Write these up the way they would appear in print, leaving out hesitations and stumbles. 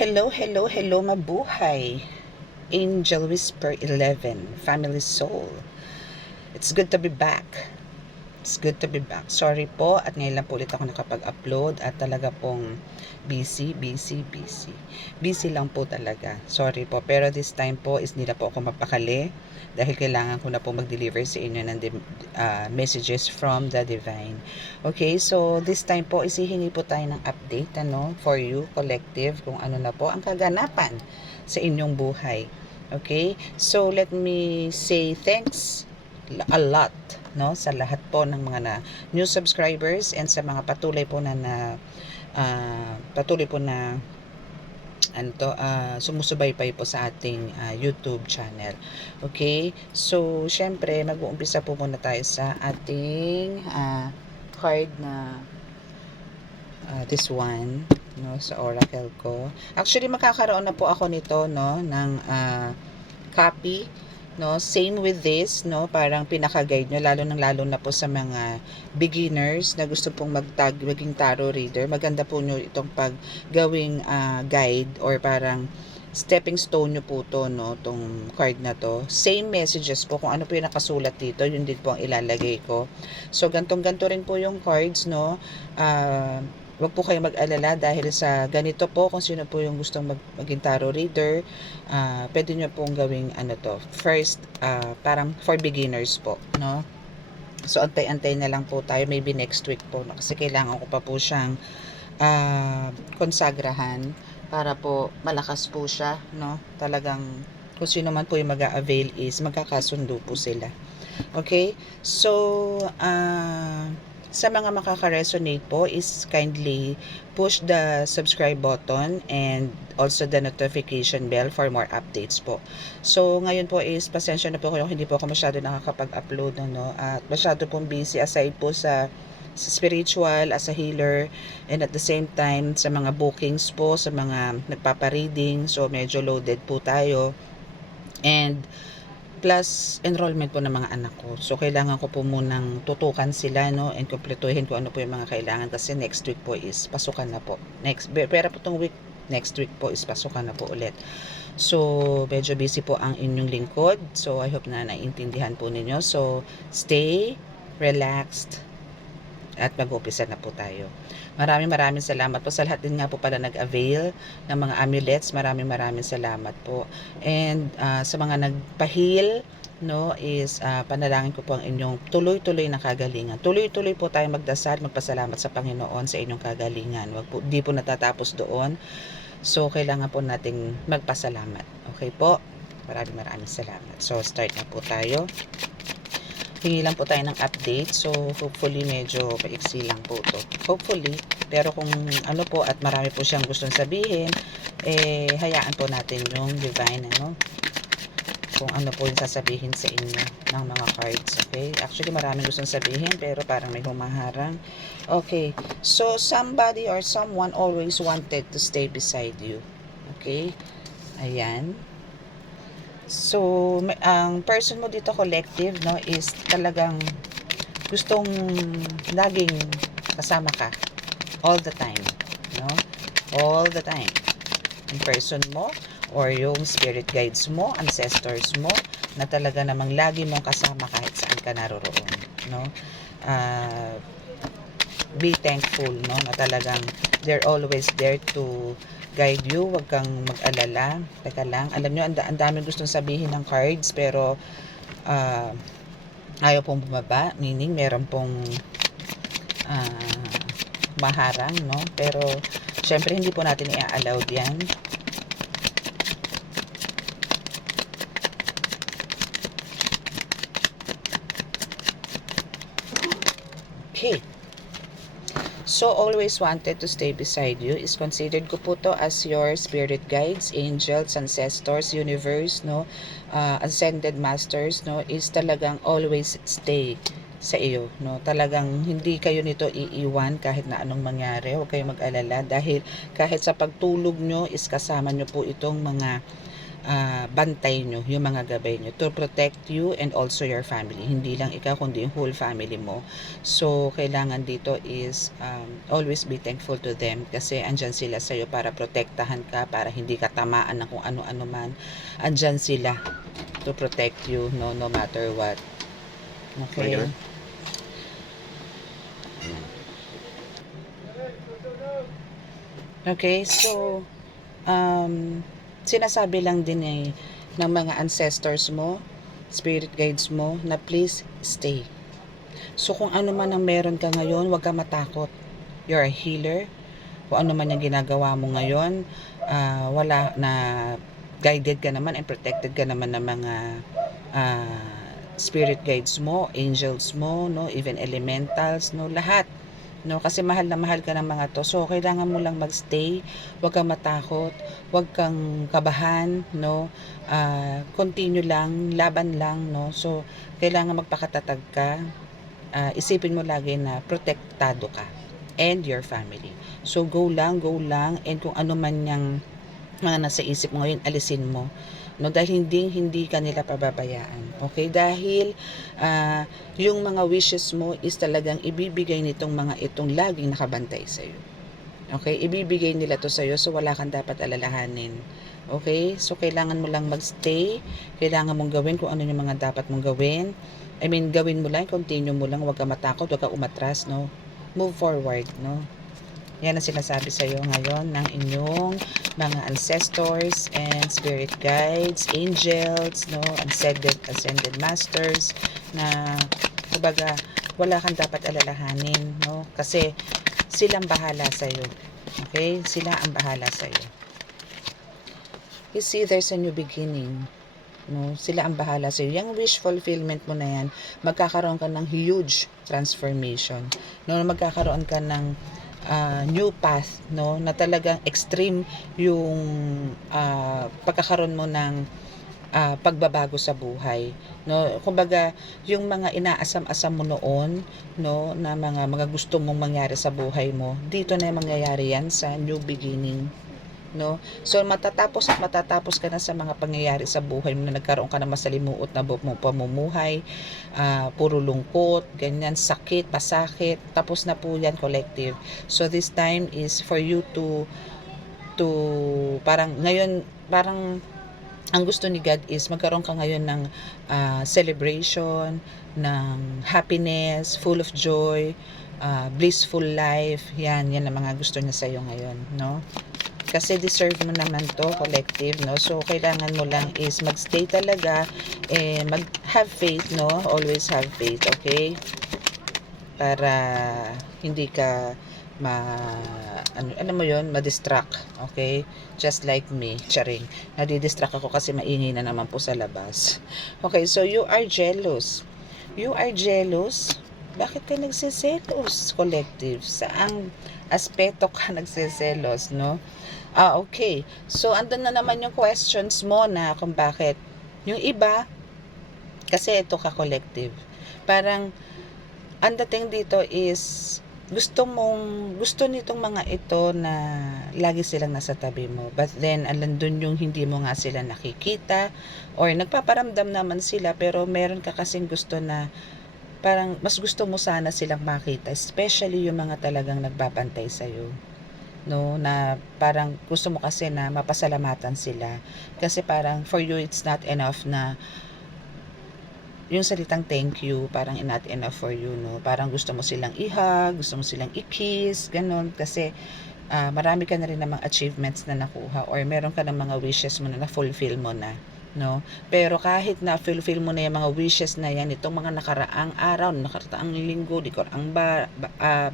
Hello, hello, hello, mabuhay. Angel Whisper 11, Family Soul. It's good to be back. It's good to be back. Sorry po at ngayon lang po ulit ako nakapag-upload at talaga pong busy. Busy lang po talaga. Sorry po. Pero this time po is nila po ako mapakali dahil kailangan ko na po mag-deliver sa inyo ng messages from the divine. Okay, so this time po isihingi po tayo ng update for you collective kung ano na po ang kaganapan sa inyong buhay. Okay, so let me say thanks a lot sa lahat po ng mga new subscribers and sa mga patuloy po na sumusubaybay po sa ating YouTube channel. Okay? So, syempre, mag-uumpisa po muna tayo sa ating card na this one, sa oracle ko. Actually, makakaroon na po ako nito, ng copy, same with this, parang pinaka-guide nyo, lalo na po sa mga beginners na gusto pong maging tarot reader. Maganda po nyo itong paggawing guide or parang stepping stone nyo po to, tong card na to. Same messages po, kung ano po yung nakasulat dito, yun din po ang ilalagay ko. So, gantong-ganto rin po yung cards, wag po kayong mag-alala dahil sa ganito po, kung sino po yung gustong maging tarot reader, pwede nyo pong gawing first, parang for beginners po, So, antay-antay na lang po tayo, maybe next week po, kasi kailangan ko pa po siyang konsagrahan para po malakas po siya, talagang kung sino man po yung mag-a-avail is magkakasundo po sila. Okay? So, sa mga makaka-resonate po is kindly push the subscribe button and also the notification bell for more updates po. So, ngayon po is pasensya na po kayo, hindi po ako masyado nakakapag-upload, at masyado pong busy aside po sa spiritual, as a healer, and at the same time sa mga bookings po, sa mga nagpapa-reading, so medyo loaded po tayo. And plus enrollment po ng mga anak ko. So, kailangan ko po munang tutukan sila, and kumpletuhin ko ano po yung mga kailangan kasi next week po is pasukan na po. Pero po itong week, next week po is pasukan na po ulit. So, medyo busy po ang inyong lingkod. So, I hope na naiintindihan po ninyo. So, stay relaxed at mag-umpisa na po tayo. Maraming salamat po sa lahat din nga po pala nag-avail ng mga amulets. Maraming salamat po. And sa mga nagpa-heal, is panalangin ko po ang inyong tuloy-tuloy na kagalingan. Tuloy-tuloy po tayo magdasal, magpasalamat sa Panginoon sa inyong kagalingan. Di po natatapos doon. So, kailangan po nating magpasalamat. Okay po? Maraming salamat. So, start na po tayo. Hingi lang po tayo ng update. So, hopefully, medyo paiksi lang po to. Hopefully. Pero kung ano po, at marami po siyang gustong sabihin, hayaan po natin yung divine, kung ano po yung sasabihin sa inyo ng mga cards. Okay? Actually, maraming gustong sabihin, pero parang may humaharang. Okay. So, somebody or someone always wanted to stay beside you. Okay? Ayan. So, ang person mo dito collective, is talagang gustong laging kasama ka all the time, all the time. Yung person mo or yung spirit guides mo, ancestors mo, na talaga namang lagi mong kasama kahit saan ka naroroon, be thankful, na talagang they're always there to guide you. Wag kang mag-alala. Teka lang, alam nyo, ang daming gustong sabihin ng cards, pero ayaw pong bumaba, meaning meron pong maharang, pero syempre hindi po natin i-allowed yan. Okay. So, always wanted to stay beside you is considered ko po to as your spirit guides, angels, ancestors, universe, ascended masters, is talagang always stay sa iyo, Talagang hindi kayo nito iiwan kahit na anong mangyari. Huwag kayong mag-alala dahil kahit sa pagtulog nyo is kasama nyo po itong mga bantay nyo, yung mga gabay nyo, to protect you and also your family. Hindi lang ikaw, kundi yung whole family mo. So, kailangan dito is always be thankful to them kasi andyan sila sa'yo para protektahan ka, para hindi ka tamaan ng kung ano-ano man. Andyan sila to protect you, no matter what. Okay? Regular? Okay, so, sinasabi lang din ng mga ancestors mo, spirit guides mo, na please stay. So, kung ano man ang meron ka ngayon, huwag ka matakot. You're a healer. Kung ano man yung ginagawa mo ngayon, wala na guided ka naman and protected ka naman ng mga spirit guides mo, angels mo, no, even elementals, no, lahat. No, kasi mahal na mahal ka ng mga to. So, kailangan mo lang magstay, huwag kang matakot, huwag kang kabahan, no. Continue lang, laban lang, no. So, kailangan magpakatatag ka. Isipin mo lagi na protektado ka and your family. So, go lang, and kung ano man yung mga nasa isip mo ngayon, alisin mo. No, dahil hindi ka nila pababayaan. Okay? Dahil yung mga wishes mo is talagang ibibigay nitong mga itong laging nakabantay sa iyo. Okay? Ibibigay nila to sa iyo, so wala kang dapat alalahanin. Okay? So kailangan mo lang magstay, kailangan mong gawin kung ano yung mga dapat mong gawin. I mean, gawin mo lang, continue mo lang, huwag ka matakot, huwag ka umatras, no? Move forward, no? Yan ang sinasabi sa iyo ngayon ng inyong mga ancestors and spirit guides, angels, no, ascended masters, na kumbaga wala kang dapat alalahanin, no, kasi silang bahala sa iyo. Okay? Sila ang bahala sa iyo. You see, there's a new beginning. No, sila ang bahala sa iyo. Yung wish fulfillment mo na yan, magkakaroon ka ng huge transformation. No, magkakaroon ka ng new path, no, na talagang extreme yung pagkakaroon mo ng pagbabago sa buhay, no. Kumbaga yung mga inaasam-asam mo noon, no, na mga gusto mong mangyari sa buhay mo, dito na mangyayari yan sa new beginning, no. So matatapos ka na sa mga pangyayari sa buhay mo na nagkaroon ka ng masalimuot na pamumuhay, puro lungkot, ganyan, sakit, pasakit, tapos na po yan, collective. So this time is for you to parang ngayon, parang ang gusto ni God is magkaroon ka ngayon ng celebration, ng happiness, full of joy, blissful life. Yan ang mga gusto niya sa iyo ngayon, no? Kasi deserve mo naman to, collective, no? So, kailangan mo lang is magstay talaga and have faith, no? Always have faith, okay? Para hindi ka ano mo yun, ma-distract, okay? Just like me, charing. Nadidistract ako kasi maingay na naman po sa labas. Okay, so you are jealous. You are jealous? Bakit ka nagsiselos, collective? Saang aspeto ka nagsiselos, no? Okay. So, andun na naman yung questions mo na kung bakit. Yung iba, kasi ito ka collective. Parang, ang dating dito is, gusto nitong mga ito na lagi silang nasa tabi mo. But then, alandun yung hindi mo nga sila nakikita, or nagpaparamdam naman sila, pero meron ka kasing gusto na, parang mas gusto mo sana silang makita, especially yung mga talagang nagbabantay sa'yo, no, na parang gusto mo kasi na mapasalamatan sila, kasi parang for you it's not enough na yung salitang thank you, parang not enough for you, no, parang gusto mo silang i-hug, gusto mo silang i-kiss, ganun, kasi marami ka na rin namang achievements na nakuha, or meron ka ng mga wishes mo na na-fulfill mo na, no. Pero kahit na fulfill mo na yung mga wishes na yan, itong mga nakaraang araw, nakaraang linggo, nakaraang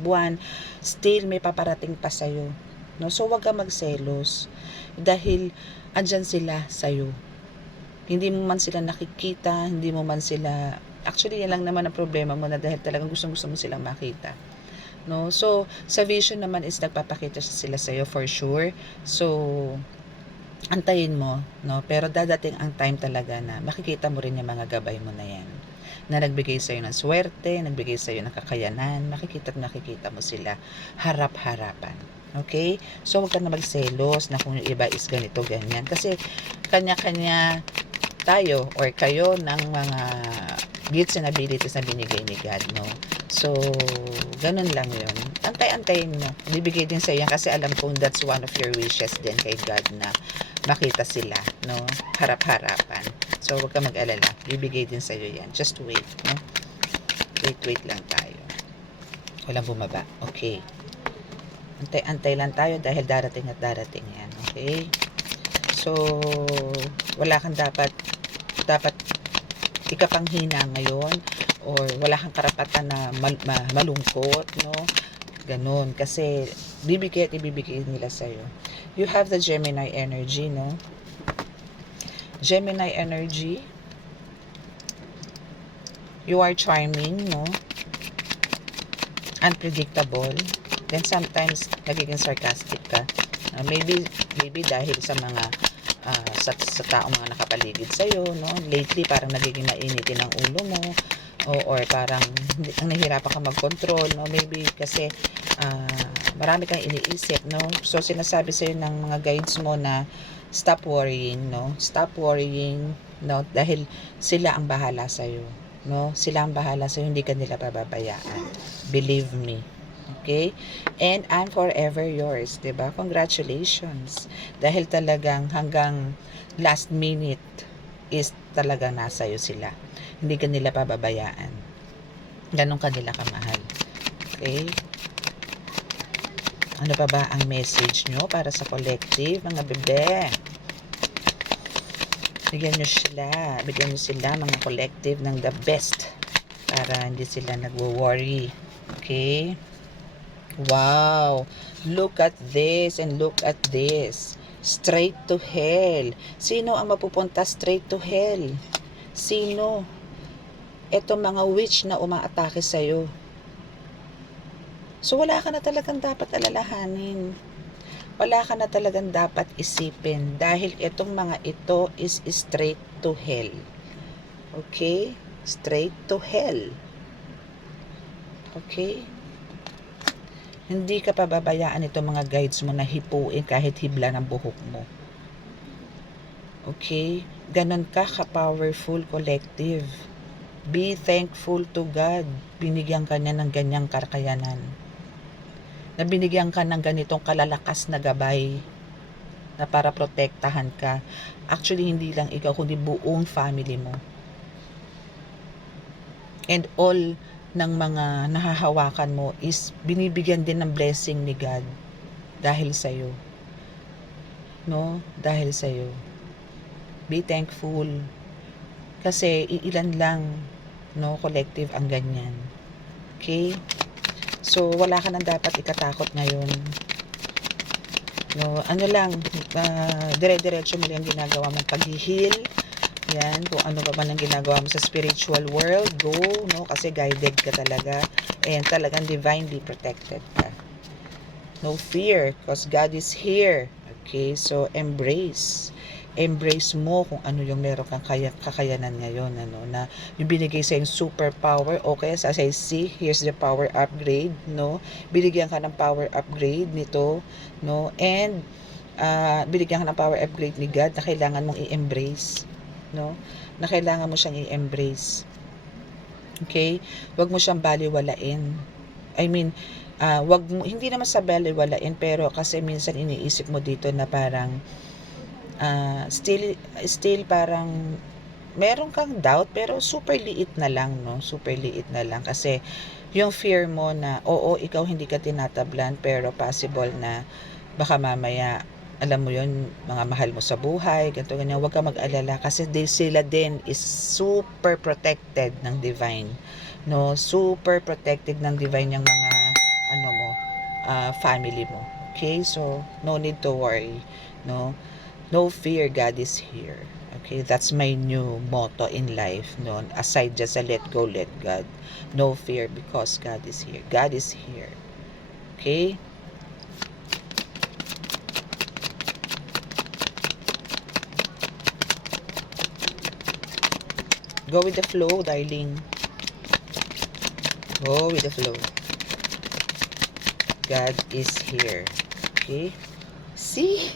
buwan, still may paparating pa sa'yo, no. So wag ka magselos dahil andyan sila sa'yo. Hindi mo man sila nakikita, hindi mo man sila, actually yan lang naman ang problema mo, na dahil talagang gusto mo silang makita, no. So sa vision naman is nagpapakita sila sa'yo for sure. So antayin mo, no? Pero dadating ang time talaga na makikita mo rin yung mga gabay mo na yan, na nagbigay sa'yo ng swerte, nagbigay sa'yo ng kakayanan, makikita mo sila harap-harapan. Okay? So, huwag ka na magselos na kung yung iba is ganito, ganyan. Kasi, kanya-kanya tayo or kayo ng mga gifts and abilities na binigay ni God, no? So, ganun lang yun. Antay-antayin mo. Bibigay din sa yan kasi alam kong that's one of your wishes din kay God na makita sila, no? Harap-harapan. So, huwag ka mag-alala. Bibigay din sa iyo yan. Just wait, no? Wait lang tayo. Walang bumaba. Okay. Antay-antay lang tayo dahil darating at darating yan. Okay? So, wala kang dapat ikapanghina ngayon or wala kang karapatan na malungkot, no? Ganon. Kasi, bibigay at ibibigay nila sa'yo. You have the Gemini energy, no? Gemini energy. You are charming, no? Unpredictable. Then sometimes nagiging sarcastic ka. Maybe dahil sa mga sa taong mga nakapaligid sa iyo, no? Lately parang nagiging mainitin ang ulo mo or parang ang nahihirapan ka mag-control, no? Maybe kasi marami kang iniisip, no? So sinasabi sa iyo ng mga guides mo na stop worrying, no? Stop worrying, no? Dahil sila ang bahala sa iyo, no? Sila ang bahala sa iyo, hindi ka nila pababayaan. Believe me. Okay? And I'm forever yours, 'di ba? Congratulations. Dahil talagang hanggang last minute is talagang nasa iyo sila. Hindi ka nila pababayaan. Ganun ka nila kamahal. Okay? Ano pa ba ang message nyo para sa collective, mga bebe? Bigyan nyo sila, mga collective, ng the best para hindi sila nagwo-worry. Okay? Wow! Look at this and look at this. Straight to hell. Sino ang mapupunta straight to hell? Sino? Ito mga witch na umaatake sa'yo. So, wala ka na talagang dapat alalahanin. Wala ka na talagang dapat isipin. Dahil itong mga ito is straight to hell. Okay? Straight to hell. Okay? Hindi ka pababayaan itong mga guides mo na hipuin kahit hibla ng buhok mo. Okay? Ganon ka ka-powerful collective. Be thankful to God. Binigyan ka niya ng ganyang kakayanan. Na binigyan ka ng ganitong kalalakas na gabay na para protektahan ka. Actually, hindi lang ikaw, kundi buong family mo. And all ng mga nahahawakan mo is binibigyan din ng blessing ni God dahil sa iyo. No? Dahil sa iyo. Be thankful. Kasi iilan lang, no, collective ang ganyan. Okay? So wala ka nang dapat ikatakot ngayon. No, ano lang, dire-diretso mo lang ginagawa mong pag-heal. Yan, kung ano pa man ang ginagawa mo sa spiritual world, go, no? Kasi guided ka talaga. And talagang divinely protected ka. No fear, because God is here. Okay, so embrace. Embrace mo kung ano yung meron kang kakayanan ngayon, ano, na yung binigay sa yung superpower. Okay, as I see, here's the power upgrade, no? Binigyan ka ng power upgrade nito, no? And, binigyan ka ng power upgrade ni God na kailangan mong i-embrace, no? Na kailangan mo siyang i-embrace. Okay? Huwag mo siyang baliwalain. I mean, wag mo, hindi naman sa baliwalain, pero kasi minsan iniisip mo dito na parang still parang meron kang doubt, pero super liit na lang, no? Super liit na lang kasi yung fear mo na oo, ikaw hindi ka tinatablan, pero possible na baka mamaya alam mo yon, mga mahal mo sa buhay, ganito ganyan, huwag ka mag-alala kasi sila din is super protected ng divine, no? Super protected ng divine yung mga ano mo, family mo. Okay, so no need to worry, no? No fear, God is here. Okay, that's my new motto in life, no? Aside just a let go, let God. No fear because God is here. God is here. Okay? Go with the flow, darling. Go with the flow. God is here. Okay? See?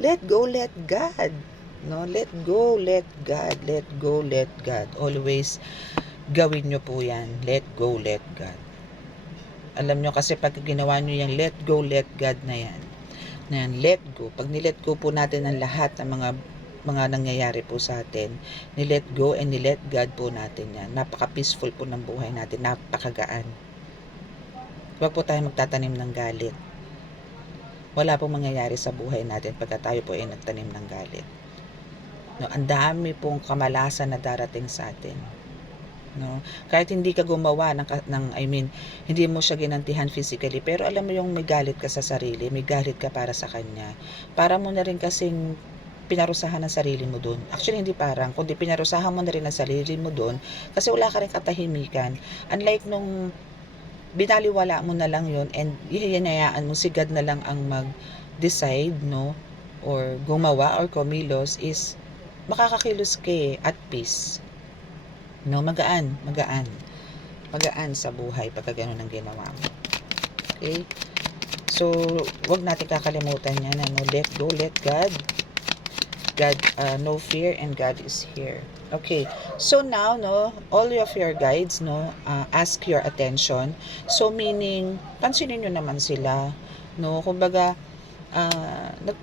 Let go, let God. No, let go, let God. Let go, let God. Always gawin nyo po yan. Let go, let God. Alam nyo kasi pag ginawa nyo yung let go, let God na yan, let go. Pag nilet go po natin ang lahat ng mga nangyayari po sa atin, nilet go and nilet God po natin yan. Napaka-peaceful po ng buhay natin. Napakagaan. Huwag po tayo magtatanim ng galit. Wala pong mangyayari sa buhay natin pagka tayo po ay nagtanim ng galit. No, ang dami pong kamalasan na darating sa atin. No, kahit hindi ka gumawa hindi mo siya ginantihan physically, pero alam mo yung may galit ka sa sarili, may galit ka para sa kanya. Para mo na rin kasing pinarusahan ng sarili mo doon. Actually, hindi parang, kundi pinarusahan mo na rin ang sarili mo doon kasi wala ka rin katahimikan. Unlike nung binaliwala mo na lang yon and hihinayaan mo si God na lang ang mag-decide, no, or gumawa or kumilos, is makakakilos ka at peace, no, magaan sa buhay pagka ganun ang ginawa mo. Okay, so wag natin kakalimutan yan, ano, let go, let God. No fear and God is here. Okay, so now, no, all of your guides, no, ask your attention. So meaning, pansinin nyo naman sila, no, kumbaga,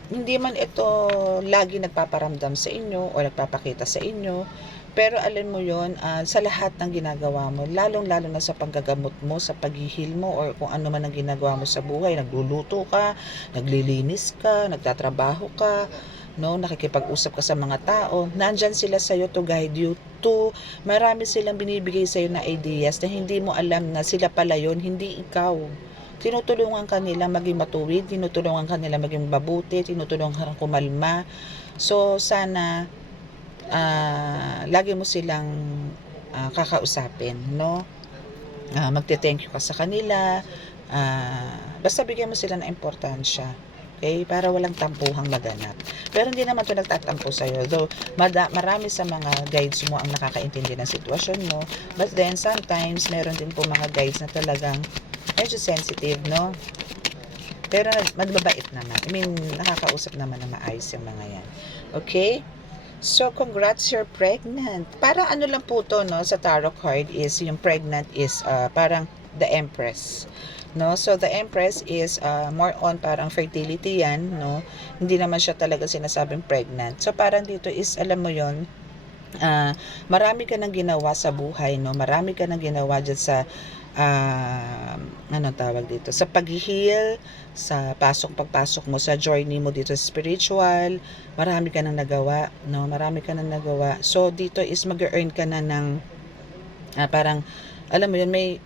hindi man ito lagi nagpaparamdam sa inyo o nagpapakita sa inyo, pero alam mo yon, sa lahat ng ginagawa mo, lalong-lalo na sa panggagamot mo, sa paghihil mo, or kung ano man ang ginagawa mo sa buhay, nagluluto ka, naglilinis ka, nagtatrabaho ka, no, nakikipag-usap ka sa mga tao, nandyan sila sa iyo to guide you to, marami silang binibigay sa iyo na ideas na hindi mo alam na sila pala yon, hindi ikaw. Tinutulungan ka nila maging matuwid, tinutulungan ka nila maging mabuti, tinutulungan ka kumalma. So sana lagi mo silang kakausapin, no, magte-thank you ka sa kanila, basta bigyan mo sila ng importansya. Okay? Para walang tampuhang maganap. Pero hindi naman ito nagtatampo sa'yo. Though, marami sa mga guides mo ang nakakaintindi ng sitwasyon mo. But then, sometimes, meron din po mga guides na talagang medyo sensitive, no? Pero magbabait naman. I mean, nakakausap naman na maayos yung mga yan. Okay? So, congrats, you're pregnant. Parang ano lang po to, no, sa tarot card is, yung pregnant is parang the Empress. No, so the Empress is more on parang fertility yan, no. Hindi naman siya talaga sinasabing pregnant. So parang dito is, alam mo yon, marami ka nang ginawa sa buhay, no. Marami ka nang ginawa diyan sa ano tawag dito, sa pag-heal, sa pagpasok mo sa journey mo dito sa spiritual. Marami ka nang nagawa, no. Marami ka nang nagawa. So dito is mag-earn ka na ng parang, alam mo yun, may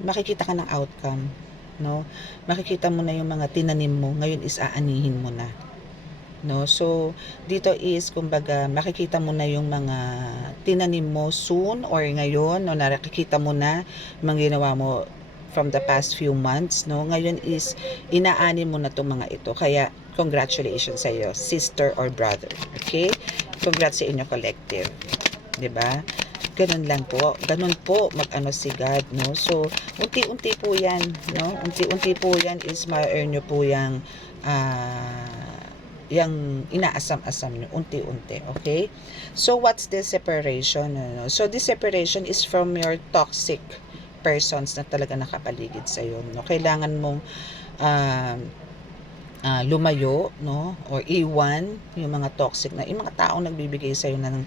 makikita ka ng outcome, no. Makikita mo na yung mga tinanim mo, ngayon is aanihin mo na, no. So dito is, kumbaga, makikita mo na yung mga tinanim mo soon or ngayon, no, nakikita mo na mga ginawa mo from the past few months, no. Ngayon is inaani mo na itong mga ito. Kaya congratulations sa iyo, sister or brother. Okay, congrats sa inyo collective, 'di ba? Ganun lang po. Ganun po mag-ano si God, no? So, unti-unti po yan, no? Unti-unti po yan is ma-earn nyo po yung inaasam-asam nyo. Unti-unti, okay? So, what's this separation? No? So, this separation is from your toxic persons na talaga nakapaligid sa'yo, no? Kailangan mong lumayo, no? Or iwan yung mga toxic na, yung mga taong nagbibigay sa'yo ng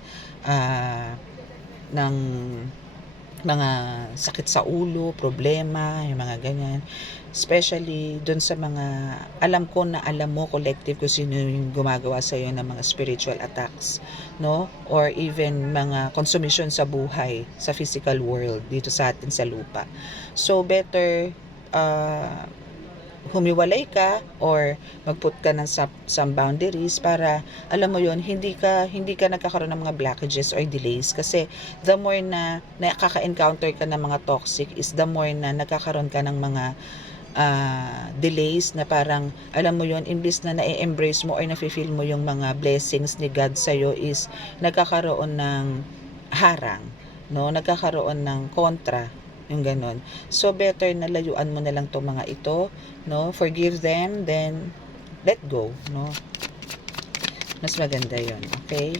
mga sakit sa ulo, problema, yung mga ganyan. Especially dun sa mga, alam ko na alam mo collective kung sino yung gumagawa sa iyo ng mga spiritual attacks, no? Or even mga consumption sa buhay, sa physical world, dito sa atin sa lupa. So better humiwalay ka or mag-put ka ng some boundaries para, alam mo yon, hindi ka nagkakaroon ng mga blockages or delays. Kasi the more na nakaka-encounter ka ng mga toxic is the more na nagkakaroon ka ng mga delays na parang, alam mo yon, imbis na na-embrace mo or na-feel mo yung mga blessings ni God sa'yo, is nagkakaroon ng harang, no? Nagkakaroon ng kontra, Yung ganon. So, better na layuan mo na lang itong mga ito, no? Forgive them, then let go, no? Mas maganda yon, okay?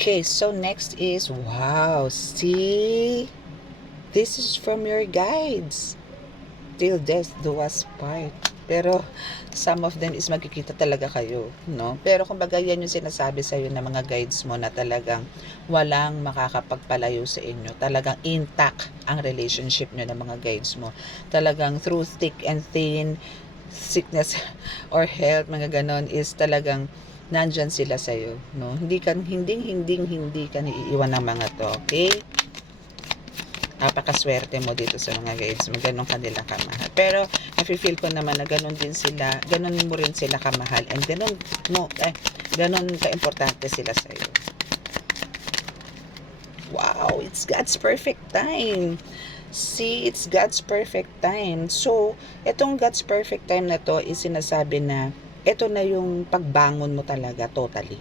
Okay, so next is, wow, see? This is from your guides. Till death do us part. Pero, some of them is magkikita talaga kayo, no? Pero, kumbaga, yan yung sinasabi sa'yo ng mga guides mo na talagang walang makakapagpalayo sa inyo. Talagang intact ang relationship nyo ng mga guides mo. Talagang through thick and thin, sickness or health, mga ganon, is talagang nandyan sila sa'yo, no? Hindi ka naiiwan ng mga to, okay? Napakaswerte mo dito sa mga guides mo, ganun kanila kamahal. Pero, nafe-feel ko naman na ganun din sila, ganun mo rin sila kamahal, and ganun ka-importante sila sa'yo. Wow, it's God's perfect time. See, it's God's perfect time. So, itong God's perfect time na to is sinasabi na ito na yung pagbangon mo talaga totally.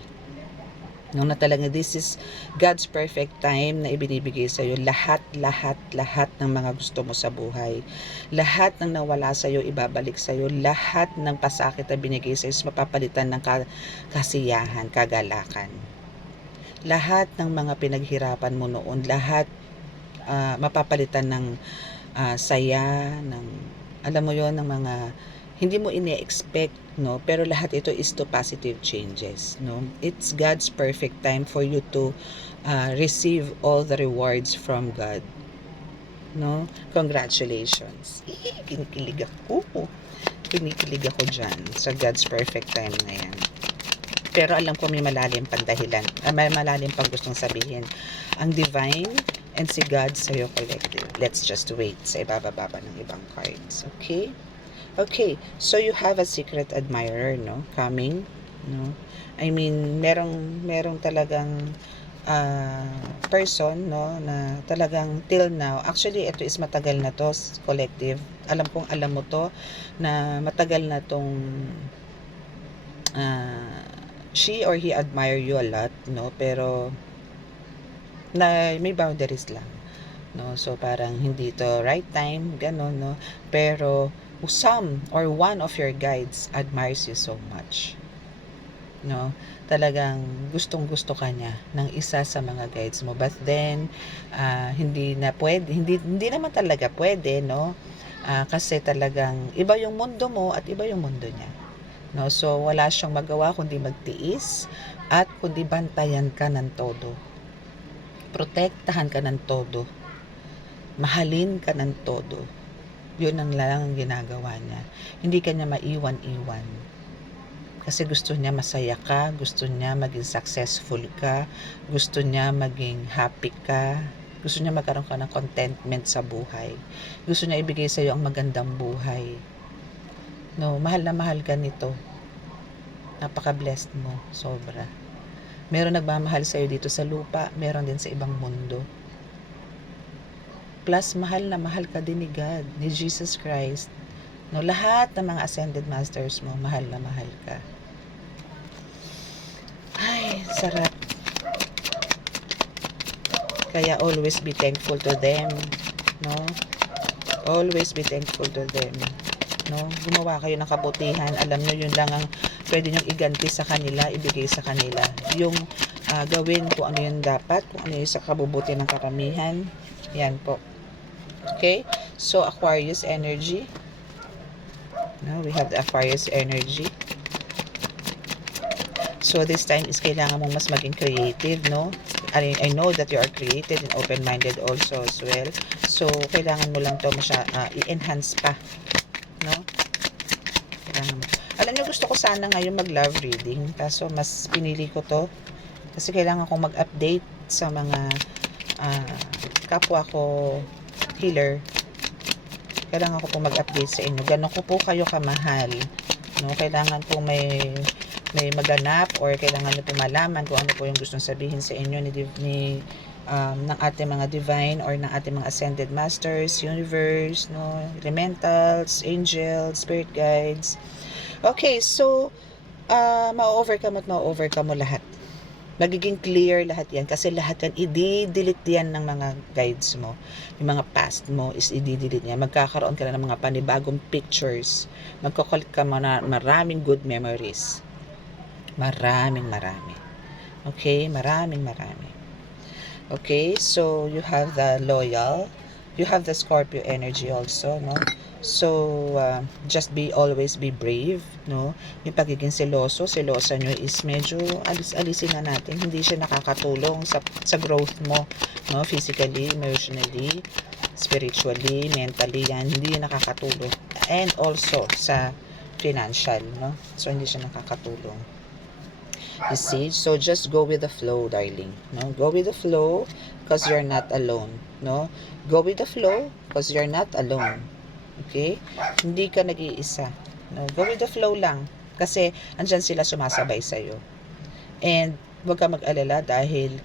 No, na talaga this is God's perfect time na ibinibigay sa iyo lahat ng mga gusto mo sa buhay. Lahat ng nawala sa iyo ibabalik sa iyo. Lahat ng pasakit na binigay sa iyo is mapapalitan ng kasiyahan, kagalakan. Lahat ng mga pinaghirapan mo noon, lahat mapapalitan ng saya, ng alam mo yon, ng mga hindi mo ini-expect, no? Pero lahat ito is to positive changes, no? It's God's perfect time for you to receive all the rewards from God, no? Congratulations. Kinikilig ako dyan sa God's perfect time na yan. Pero alam ko may malalim pang dahilan, may malalim pang gustong sabihin ang divine and si God sa'yo collective. Let's just wait sa ibababa ng ibang cards, okay? Okay, so you have a secret admirer, no? Coming, no? I mean, merong talagang person, no, na talagang till now, actually ito is matagal na to, collective. Alam mo to na matagal na tong she or he admire you a lot, no? Pero na may boundaries lang, no? So parang hindi to right time, ganun, no? Pero some or one of your guides admires you so much, no? Talagang gustong-gusto ka niya ng isa sa mga guides mo, but then hindi naman talaga pwede, no? Kasi talagang iba yung mundo mo at iba yung mundo niya, no? So wala siyang magawa kundi magtiis at kundi bantayan ka ng todo, protektahan ka ng todo, mahalin ka ng todo. Yun ang lang ang ginagawa niya. Hindi ka niya maiwan-iwan. Kasi gusto niya masaya ka, gusto niya maging successful ka, gusto niya maging happy ka, gusto niya magkaroon ka ng contentment sa buhay. Gusto niya ibigay sa iyo ang magandang buhay. No, mahal na mahal ka nito. Napaka-blessed mo, sobra. Meron nagmamahal sa iyo dito sa lupa, meron din sa ibang mundo. Plus, mahal na mahal ka din ni God, ni Jesus Christ. No, lahat ng mga ascended masters mo, mahal na mahal ka. Ay, sarap. Kaya always be thankful to them, no? Always be thankful to them, no? Gumawa kayo ng kabutihan, alam nyo yun lang ang pwede nyong iganti sa kanila, ibigay sa kanila. Yung gawin kung ano yung dapat, kung ano yung sa kabubuti ng karamihan. Yan po. Okay, so Aquarius energy. Now we have the Aquarius energy. So this time is kailangan mong mas maging creative, no? I know that you are creative and open-minded also as well. So kailangan mo lang to i-enhance pa, no? Kailangan mo. Alam niyo, gusto ko sana ngayon mag-love reading, kaso mas pinili ko to kasi kailangan kong mag-update sa mga kapwa ko healer. Kailangan ko po mag-update sa inyo. Ganon ko po kayo kamahal, no? Kailangan po may maganap or kailangan nyo po malaman kung ano po yung gustong sabihin sa inyo ni ng ating mga divine or ng ating mga ascended masters, universe, no, elementals, angels, spirit guides. Okay, so ma-overcome at ma-overcome mo lahat. Magiging clear lahat yan kasi lahat yan i-delete yan ng mga guides mo. Yung mga past mo is i-delete yan. Magkakaroon ka na ng mga panibagong pictures. Magkukulit ka na maraming good memories. Marami. Okay, marami. Okay, so you have the loyal, you have the Scorpio energy also, no? So just always be brave, no? Yung pagiging selosa nyo is medyo alisin na natin. Hindi siya nakakatulong sa growth mo, no? Physically, emotionally, spiritually, mentally, yan hindi yun nakakatulong. And also sa financial, no? So hindi siya nakakatulong. You see, so just go with the flow, darling. No, go with the flow because you're not alone. No, go with the flow because you're not alone. Okay, hindi ka nag-iisa. No, go with the flow lang kasi andyan sila sumasabay sa iyo. And huwag ka mag-alala dahil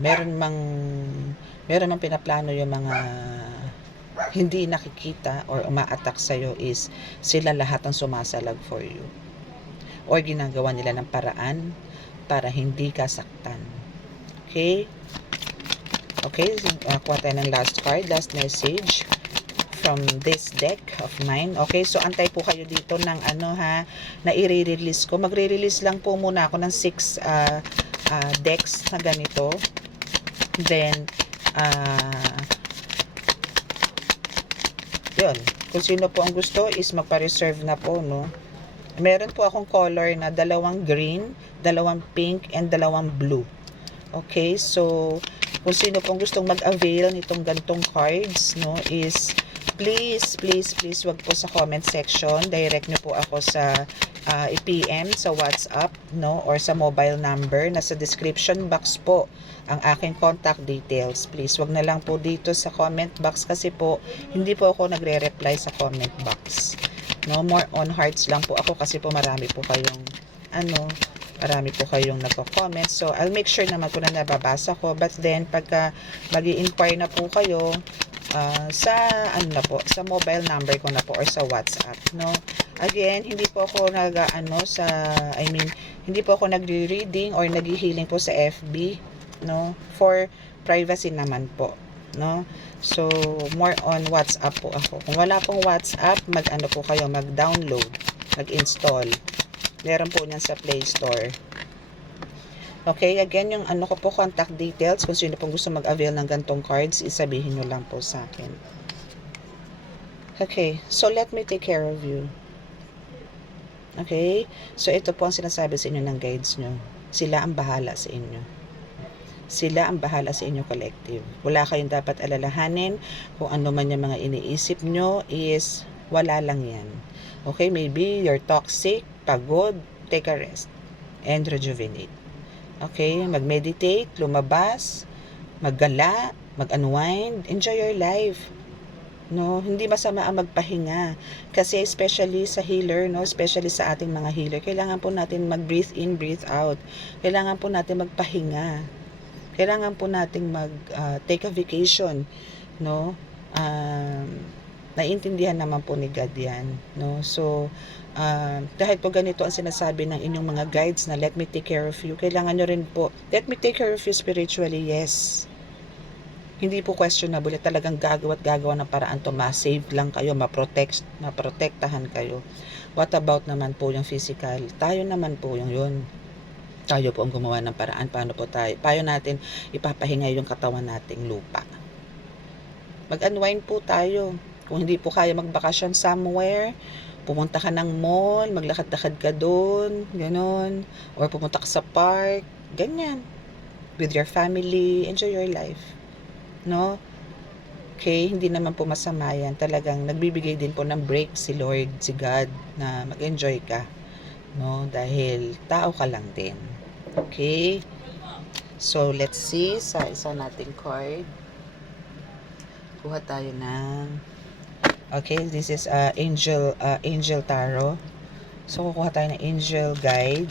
meron mang pinaplano yung mga hindi nakikita or uma-attack sa iyo is sila lahat ang sumasalag for you. Or ginagawa nila ng paraan para hindi ka saktan. Okay? Okay, kuha tayo ng last card, last message from this deck of mine. Okay, so antay po kayo dito ng na i-release ko. Magre-release lang po muna ako ng 6 decks na ganito. Then, yun. Kung sino po ang gusto is magpa-reserve na po, no? Meron po akong color na 2 green, 2 pink, and 2 blue. Okay, so kung sino pong gustong mag-avail nitong gantong cards, no, is please wag po sa comment section. Direct nyo po ako sa i-PM sa WhatsApp, no, or sa mobile number. Nasa description box po ang aking contact details. Please, wag na lang po dito sa comment box kasi po hindi po ako nagre-reply sa comment box. No, more on hearts lang po ako kasi po marami po kayong nagko-comment. So, I'll make sure naman po na nababasa ko. But then, pagka mag-i-inquire na po kayo, sa mobile number ko na po or sa WhatsApp, no? Again, hindi po ako hindi po ako nagre-reading or naghi-healing po sa FB, no? For privacy naman po, no? So, more on WhatsApp po ako. Kung wala pong WhatsApp, mag-download, mag-install. Meron po niyan sa Play Store. Okay, again, yung contact details, kung sino pong gusto mag-avail ng gantong cards, isabihin nyo lang po sa akin. Okay, so let me take care of you. Okay, so ito po ang sinasabi sa inyo ng guides nyo. Sila ang bahala sa inyo. Sila ang bahala sa inyo collective. Wala kayong dapat alalahanin. Kung ano man yung mga iniisip nyo is wala lang yan. Okay, maybe you're toxic, pagod, take a rest and rejuvenate. Okay, mag-meditate, lumabas, maggala, mag-unwind, enjoy your life. No, hindi masama ang magpahinga kasi especially sa healer, no, especially sa ating mga healer, kailangan po natin mag-breathe in, breathe out. Kailangan po natin magpahinga. Kailangan po nating take a vacation, no? Naiintindihan naman po ni God yan, no? So, dahil po ganito ang sinasabi ng inyong mga guides na let me take care of you, kailangan nyo rin po, let me take care of you spiritually, yes. Hindi po questionable, talagang gagawa ng paraan to, ma-save lang kayo, maprotektahan kayo. What about naman po yung physical? Tayo naman po yung yun. Tayo po ang gumawa ng paraan paano natin ipapahinga yung katawan nating lupa. Mag-unwind po tayo. Kung hindi po kaya magbakasyon somewhere, pumunta ka ng mall, maglakad-lakad ka doon, ganon. Or pumunta ka sa park, ganyan. With your family, enjoy your life. No? Okay, hindi naman po masama yan. Talagang nagbibigay din po ng break si Lord, si God, na mag-enjoy ka. No? Dahil tao ka lang din. Okay? So, let's see sa isa nating card. Kuha tayo ng okay, this is Angel Tarot. So, kukuha tayo ng Angel Guide,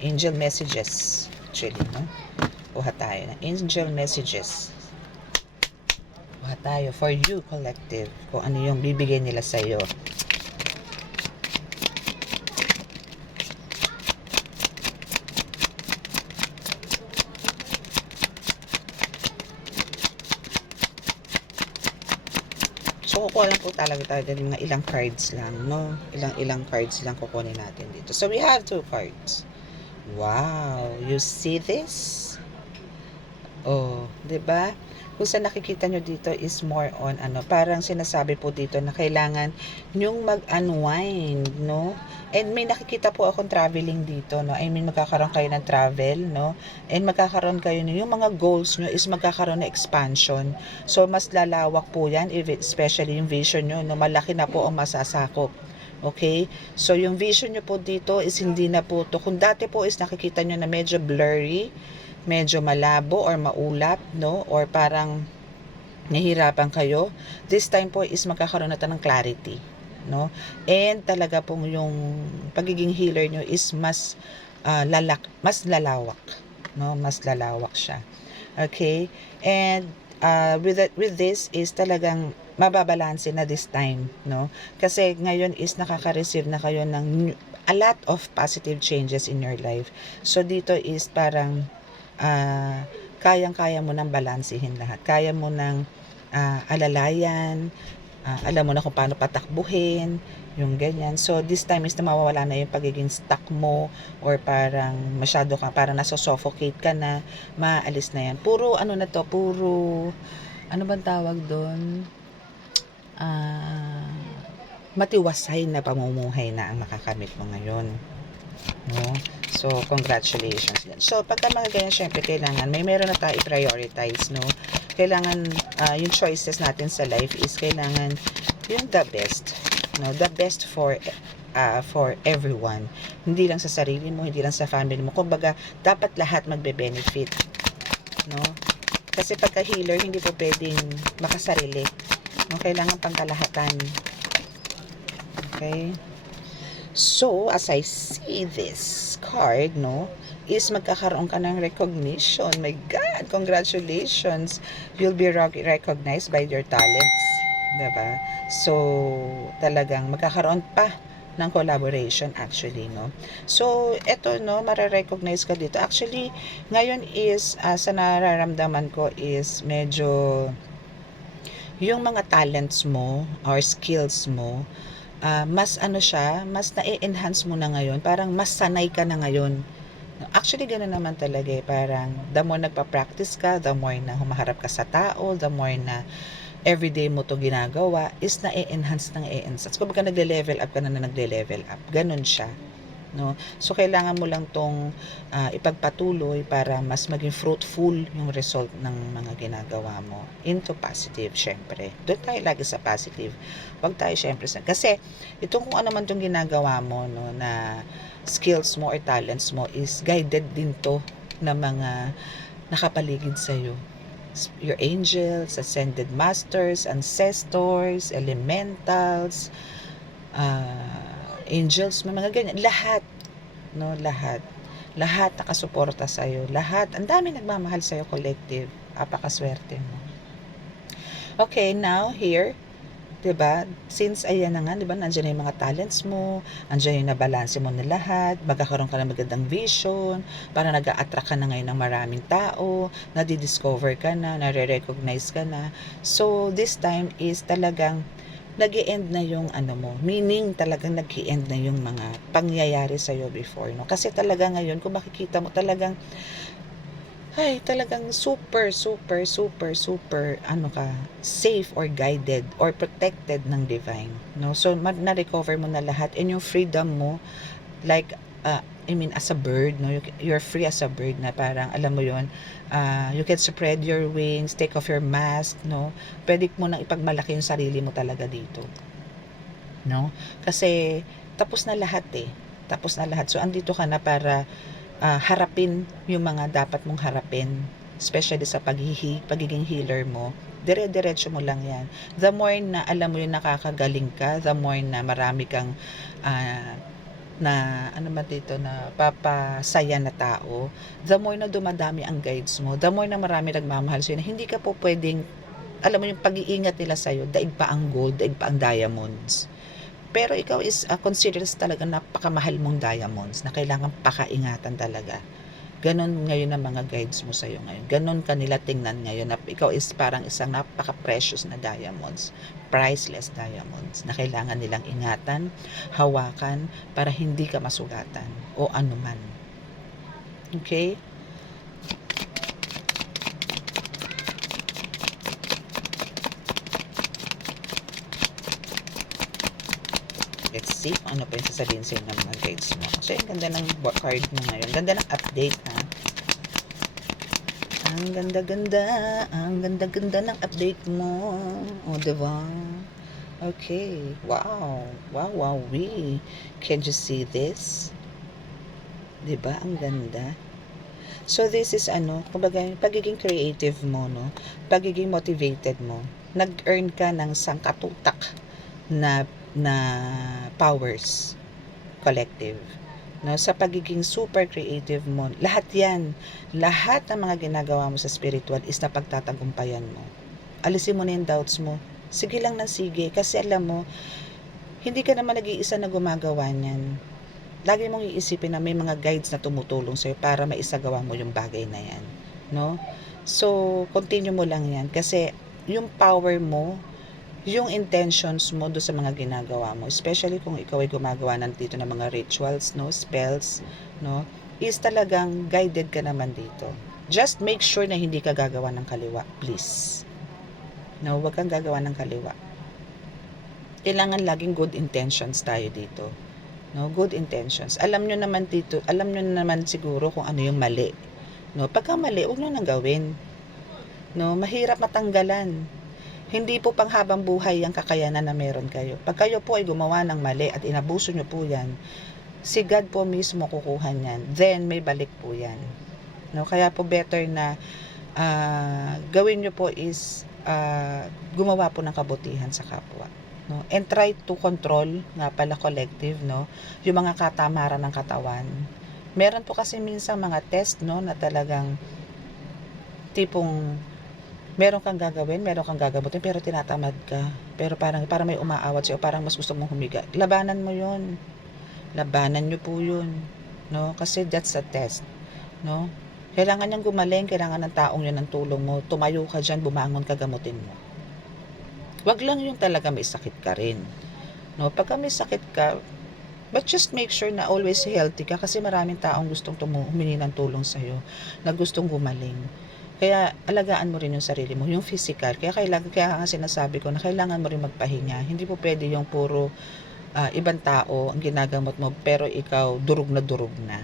Angel Messages, actually, no? kuha tayo ng angel messages. Kuha tayo for you, collective, kung ano yung bibigay nila sa'yo. So, kukuha lang po talaga tayo din mga ilang cards lang, no? Ilang cards lang kukunin natin dito. So, we have 2 cards. Wow! You see this? Oh, 'di ba? Kung sa nakikita nyo dito is more on parang sinasabi po dito na kailangan nyong mag-unwind, no? And may nakikita po akong traveling dito, no? I mean, magkakaroon kayo ng travel, no? And magkakaroon kayo yung mga goals nyo is magkakaroon ng expansion. So, mas lalawak po yan, especially yung vision nyo, no? Malaki na po ang masasakop. Okay? So, yung vision nyo po dito is hindi na po to. Kung dati po is nakikita nyo na medyo blurry, medyo malabo or maulap, no? Or parang nahihirapan kayo, this time po is magkakaroon na ng clarity, no? And talaga pong yung pagiging healer nyo is mas mas lalawak, no? Mas lalawak siya. Okay? And with this is talagang mababalanse na this time, no? Kasi ngayon is nakaka-receive na kayo ng a lot of positive changes in your life. So dito is parang kayang-kaya mo nang balansehin lahat. Kaya mo nang alalayan, alam mo na kung paano patakbuhin, yung ganyan. So, this time is na mawawala na yung pagiging stuck mo or parang masyado ka, parang nasusuffocate ka na, maalis na yan. Puro, ano na to, puro, ano bang tawag doon? Matiwasay na pamumuhay na ang makakamit mo ngayon. No? So, congratulations. So, pagka mga ganyan, syempre, kailangan, meron na tayo i-prioritize, no? Kailangan, yung choices natin sa life is kailangan yung the best, no? The best for everyone. Hindi lang sa sarili mo, hindi lang sa family mo. Kumbaga, dapat lahat magbe-benefit, no? Kasi pagka healer, hindi po pwedeng makasarili. No? Kailangan pangkalahatan. Okay? So, as I see this card, no, is magkakaroon ka ng recognition. My God, congratulations. You'll be recognized by your talents. Diba? So, talagang magkakaroon pa ng collaboration actually, no. So, eto, no, mare-recognize ka dito. Actually, ngayon is, sa nararamdaman ko is medyo yung mga talents mo or skills mo, mas siya, mas na-enhance mo na ngayon, parang mas sanay ka na ngayon. Actually, gano'n naman talaga eh, parang the more nagpa-practice ka, the more na humaharap ka sa tao, the more na everyday mo to ginagawa, is na-enhance ng e-enhance. Kung baka nagle-level up ka na nagle-level up, ganun siya. No? So, kailangan mo lang tong ipagpatuloy para mas maging fruitful yung result ng mga ginagawa mo into positive, syempre. Doon tayo lagi sa positive. Huwag tayo syempre kasi itong kung ano man tong ginagawa mo, no, na skills mo or talents mo is guided din to ng mga nakapaligid sa'yo. Your angels, ascended masters, ancestors, elementals, angels, mga ganyan, lahat, no, lahat nakasuporta sa iyo, lahat, ang dami nagmamahal sa iyo, collective, apakaswerte mo. Okay, now here, 'di ba? Since ayan na nga, 'di ba? Nandiyan na yung mga talents mo, andiyan yung nabalanse mo na lahat, magkakaroon ka ng magandang vision, para nag-a-attract ka na ngayon ng maraming tao, nadi-discover ka na, nare-recognize ka na. So, this time is talagang nag-i-end na yung mo, meaning talagang nag-i-end na yung mga pangyayari sa'yo before, no? Kasi talaga ngayon, kung makikita mo talagang, talagang super, ka, safe or guided or protected ng divine, no? So, na-recover mo na lahat and yung freedom mo, like, I mean, as a bird, no, you're free as a bird na parang, alam mo yon, you can spread your wings, take off your mask, no, pwede mo nang ipagmalaki yung sarili mo talaga dito, no, kasi tapos na lahat tapos na lahat. So, andito ka na para harapin yung mga dapat mong harapin, especially sa pagiging healer mo. Dire-diretso mo lang yan. The more na alam mo yung nakakagaling ka, the more na marami kang na ano ba dito, na papasaya na tao, the more na dumadami ang guides mo, the more na marami nagmamahal sa'yo, na hindi ka po pwedeng, alam mo yung pag-iingat nila sa'yo, daig pa ang gold, daig pa ang diamonds. Pero ikaw is considered talaga napakamahal mong diamonds na kailangan pakaingatan talaga. Ganon ngayon ang mga guides mo sa'yo ngayon. Ganon kanila tingnan ngayon na ikaw is parang isang napaka-precious na diamonds. Priceless diamonds na kailangan nilang ingatan, hawakan, para hindi ka masugatan o anuman. Okay? Let's see kung ano pa yung sasabihin sa'yo ng mga guides mo. So, yung ganda ng card mo ngayon. Ganda ng update, ha? Ang ganda-ganda. Ang ganda-ganda ng update mo. O, diba? Okay. Wow. Wow, wow, we. Can you see this? Diba? Ang ganda. So, this is kumbaga, pagiging creative mo, no? Pagiging motivated mo. Nag-earn ka ng sangkatutak na powers collective, no? Sa pagiging super creative mo, lahat ng mga ginagawa mo sa spiritual is napagtatagumpayan mo. Alisin mo na yung doubts mo, sige lang ng sige, kasi alam mo, hindi ka naman nag-iisa na gumagawa niyan. Lagi mong iisipin na may mga guides na tumutulong sa'yo para maisagawa mo yung bagay na yan, no? So, continue mo lang yan, kasi yung power mo, yung intentions mo do sa mga ginagawa mo, especially kung ikaw ay gumagawa dito ng mga rituals, no, spells, no, is talagang guided ka naman dito. Just make sure na hindi ka gagawa ng kaliwa, please. No, wag kang gagawa ng kaliwa. Kailangan laging good intentions tayo dito. No, good intentions. Alam nyo naman siguro kung ano yung mali. No, pagka mali, huwag nyo nang gawin. No, mahirap matanggalan. Hindi po panghabang buhay ang kakayanan na meron kayo. Pag kayo po ay gumawa ng mali at inabuso nyo po yan, si God po mismo kukuha niyan. Then, may balik po yan. No? Kaya po better na gawin nyo po is gumawa po ng kabutihan sa kapwa. No? And try to control, nga pala collective, no? Yung mga katamaran ng katawan. Meron po kasi minsan mga test, no, na talagang tipong meron kang gagawin, meron kang gagamutin, pero tinatamad ka. Pero parang may umaawat sa'yo, parang mas gusto mong humiga. Labanan mo yun. Labanan nyo po yun. No? Kasi that's a test. No? Kailangan niyang gumaling, kailangan ng taong yun ng tulong mo. Tumayo ka dyan, bumangon ka, gamutin mo. Wag lang yung talaga may sakit ka rin. No? Pagka may sakit ka, but just make sure na always healthy ka, kasi maraming taong gustong humingi ng tulong sa'yo, na gustong gumaling. Kaya alagaan mo rin yung sarili mo, yung physical. Kaya nga sinasabi ko na kailangan mo rin magpahinga. Hindi po pwede yung puro ibang tao ang ginagamot mo, pero ikaw durog na.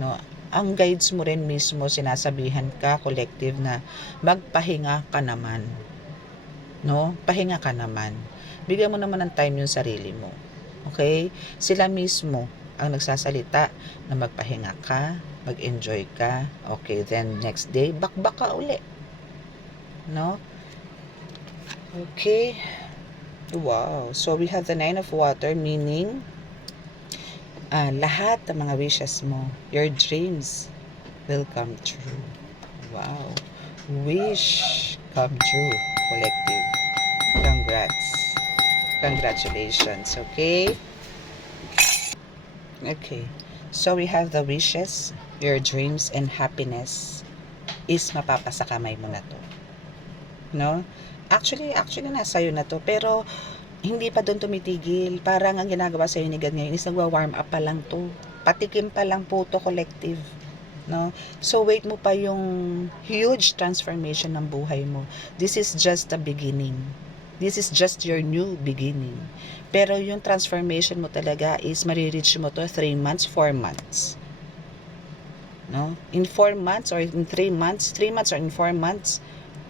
No? Ang guides mo rin mismo, sinasabihan ka, collective, na magpahinga ka naman. No? Pahinga ka naman. Bigyan mo naman ng time yung sarili mo. Okay? Sila mismo ang nagsasalita na magpahinga ka, mag-enjoy ka. Okay, then next day, bakbak ka uli. No? Okay. Wow. So, we have the 9 of water, meaning lahat ng mga wishes mo, your dreams will come true. Wow. Wish come true, collective. Congrats. Congratulations. Okay? Okay. So, we have the wishes, your dreams, and happiness is mapapasa kamay mo na to. No? Actually, nasa iyo na to. Pero, hindi pa doon tumitigil. Parang ang ginagawa sa iyo ni God ngayon is nagwa-warm up pa lang to. Patikim pa lang po to, collective. No? So, wait mo pa yung huge transformation ng buhay mo. This is just the beginning. This is just your new beginning. Pero yung transformation mo talaga is marireach mo to 3 months, 4 months. No? In 4 months or in 3 months, 3 months or in 4 months,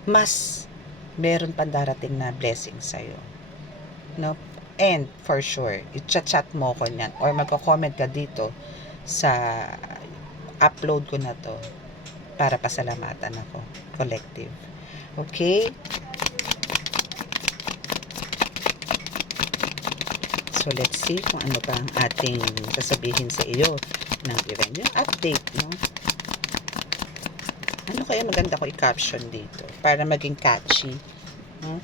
mas meron pa darating na blessing sa'yo. No? And for sure, i-chat mo ko niyan or magko-comment ka dito sa upload ko na to para pasalamatan ako, collective. Okay? So, So, let's see kung ano pa ang ating sasabihin sa iyo ng event. Yung update, no? Ano kaya maganda ko i-caption dito para maging catchy, no?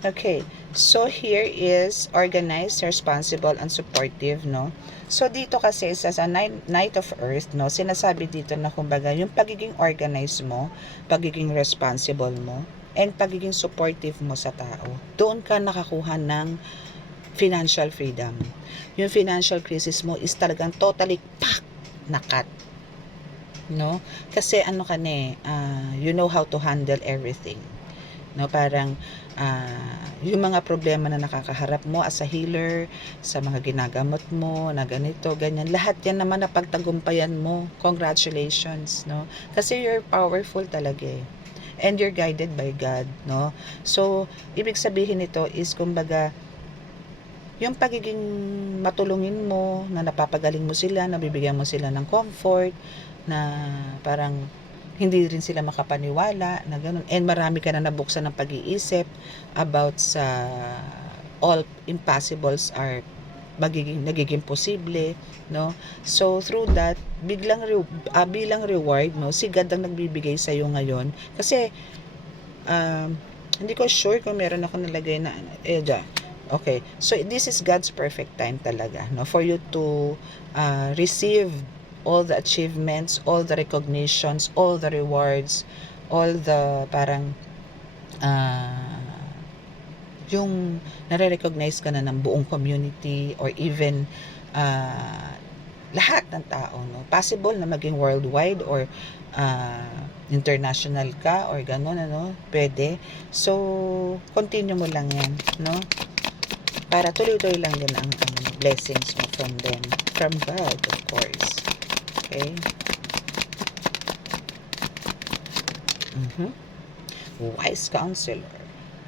Okay, so here is organized, responsible, and supportive, no? So dito kasi sa Knight of Earth, no, sinasabi dito na kumbaga yung pagiging organized mo, pagiging responsible mo, and pagiging supportive mo sa tao. Doon ka nakakuha ng financial freedom. Yung financial crisis mo is talagang totally nakat, no? Kasi ano ka na you know how to handle everything, no? Parang yung mga problema na nakakaharap mo as a healer, sa mga ginagamot mo na ganito, ganyan, lahat yan naman na pagtagumpayan mo. Congratulations, no? Kasi you're powerful talaga and you're guided by God, no? So ibig sabihin nito is kumbaga yung pagiging matulungin mo, na napapagaling mo sila, nabibigyan mo sila ng comfort, na parang hindi rin sila makapaniwala na ganun. And marami ka na nabuksan ng pag-iisip about sa all impossibles are nagiging posible, no? So through that, bilang reward, no, si God ang nagbibigay sa iyo ngayon. Kasi hindi ko sure kung meron ako nalagay na okay, so this is God's perfect time talaga, no, for you to receive all the achievements, all the recognitions, all the rewards, all the parang yung nare-recognize ka na ng buong community or even lahat ng tao, no? Possible na maging worldwide or international ka or gano'n, ano? Pwede. So, continue mo lang yan, no? Para tuloy-tuloy lang din ang blessings mo from them. From God, of course. Okay? Wise counselor.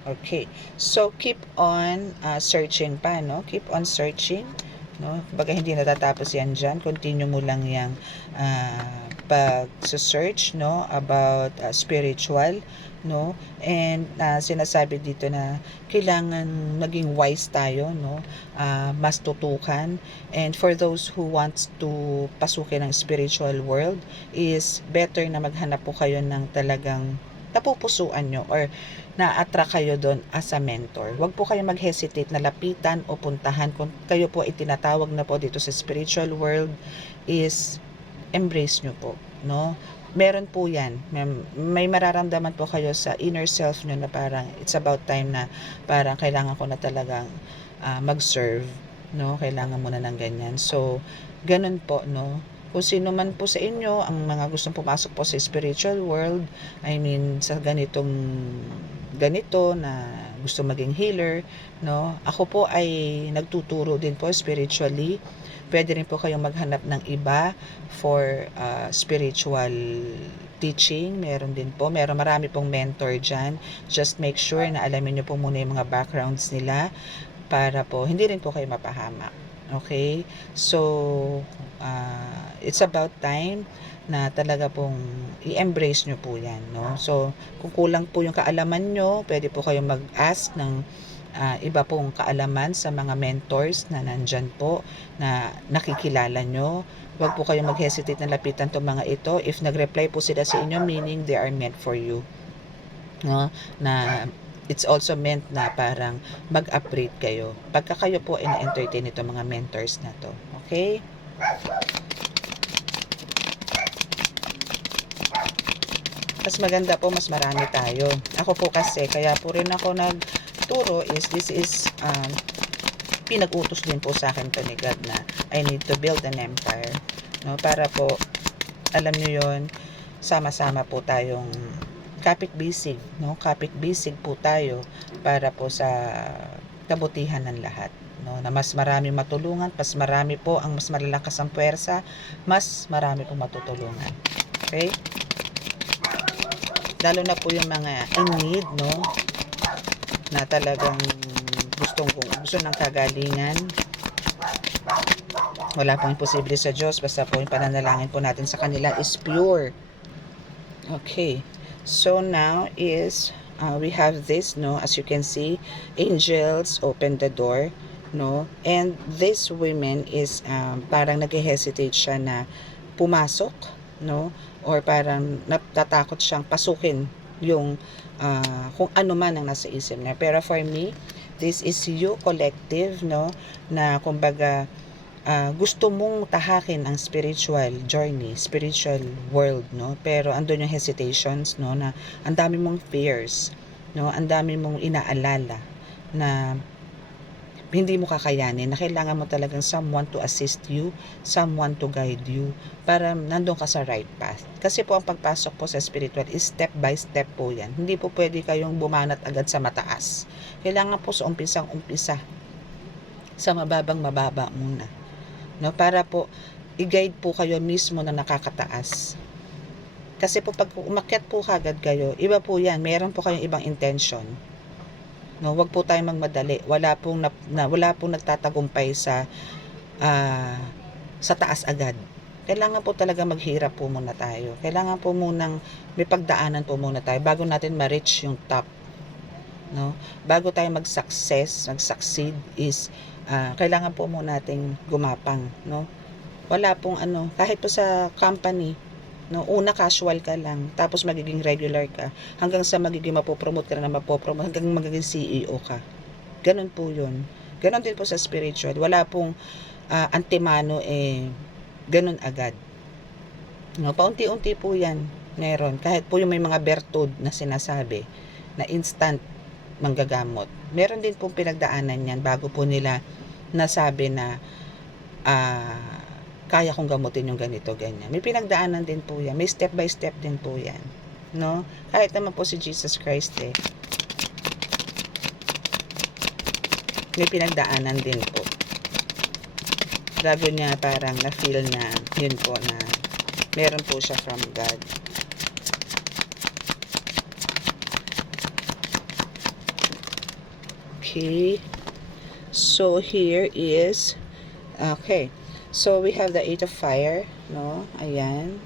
Okay. So, keep on searching pa, no? Keep on searching, no? Baga hindi natatapos yan dyan. Continue mo lang yung pag-search, no? About spiritual, no? And sinasabi dito na kailangan maging wise tayo, no? Mas tutukan. And for those who wants to pasukin ng spiritual world, is better na maghanap po kayo ng talagang napupusuan nyo or na-attract kayo doon as a mentor. Huwag po kayo mag-hesitate na lapitan o puntahan. Kung kayo po ay tinatawag na po dito sa spiritual world, is embrace nyo po, no? Meron po yan. May mararamdaman po kayo sa inner self nyo na parang it's about time na parang kailangan ko na talagang mag-serve, no? Kailangan mo na ng ganyan. So, ganun po, no? Kung sino man po sa inyo ang mga gustong pumasok po sa spiritual world, I mean sa ganito na gusto maging healer, no? Ako po ay nagtuturo din po spiritually. Pwede rin po kayong maghanap ng iba for spiritual teaching. Meron din po. Marami pong mentor dyan. Just make sure na alamin nyo po muna yung mga backgrounds nila para po hindi rin po kayo mapahamak. Okay? So, it's about time na talaga pong i-embrace nyo po yan, no? So, kung kulang po yung kaalaman nyo, pwede po kayong mag-ask ng iba pong kaalaman sa mga mentors na nandyan po, na nakikilala nyo. Huwag po kayong mag-hesitate na lapitan itong mga ito. If nag-reply po sila sa inyo, meaning they are meant for you, no? Na it's also meant na parang mag-upgrade kayo pagka kayo po ay na-entertain itong mga mentors na to. Okay? Mas maganda po, mas marami tayo. Ako po kasi, kaya po rin ako nagturo is, this is pinag-utos din po sa akin to ni God na I need to build an empire, no? Para po, alam nyo yon, sama-sama po tayong kapit-bisig, no? Kapit-bisig po tayo para po sa kabutihan ng lahat, no? Na mas marami matulungan, mas marami po ang mas malalakas ang puwersa, mas marami pong matutulungan. Okay? Lalo na po yung mga in need, no? Na talagang gusto ng kagalingan. Wala pong imposible sa Diyos, basta po yung pananalangin po natin sa kanila is pure. Okay. So now is we have this, no? As you can see, angels open the door, no? And this women is parang nag-hesitate siya na pumasok, no? Or parang natatakot siyang pasukin yung kung ano man ang nasa isip niya. Pero for me, this is you collective, no? Na kumbaga gusto mong tahakin ang spiritual journey, spiritual world, no? Pero andun yung hesitations, no? Na ang dami mong fears, no? Ang dami mong inaalala na hindi mo kakayanin, na kailangan mo talagang someone to assist you, someone to guide you, para nandun ka sa right path. Kasi po ang pagpasok po sa spiritual is step by step po yan. Hindi po pwede kayong bumanat agad sa mataas. Kailangan po sa umpisang-umpisa, sa mababang-mababa muna. No? Para po, i-guide po kayo mismo na nakakataas. Kasi po pag umakyat po kagad kayo, iba po yan, meron po kayong ibang intention. No, wag po tayong magmadali. Wala pong nagtatagumpay sa taas agad. Kailangan po talaga maghirap po muna tayo. Kailangan po munang may pagdaanan po muna tayo bago natin ma-reach yung top. No? Bago tayo mag-succeed is kailangan po muna nating gumapang, no? Wala pong kahit po sa company, no, una casual ka lang, tapos magiging regular ka, hanggang sa magiging mapopromote ka na mapopromote, hanggang magiging CEO ka. Ganon po yun. Ganon din po sa spiritual. Wala pong antemano ganon agad. No, paunti-unti po yan meron. Kahit po yung may mga bertud na sinasabi, na instant manggagamot. Meron din pong pinagdaanan yan bago po nila nasabi na kaya kong gamutin yung ganito, ganyan. May pinagdaanan din po yan. May step by step din po yan. No? Kahit naman po si Jesus Christ may pinagdaanan din po. Bago niya parang na-feel na yun po na meron po siya from God. Okay. So here is so we have the 8 of fire, no? Ayan.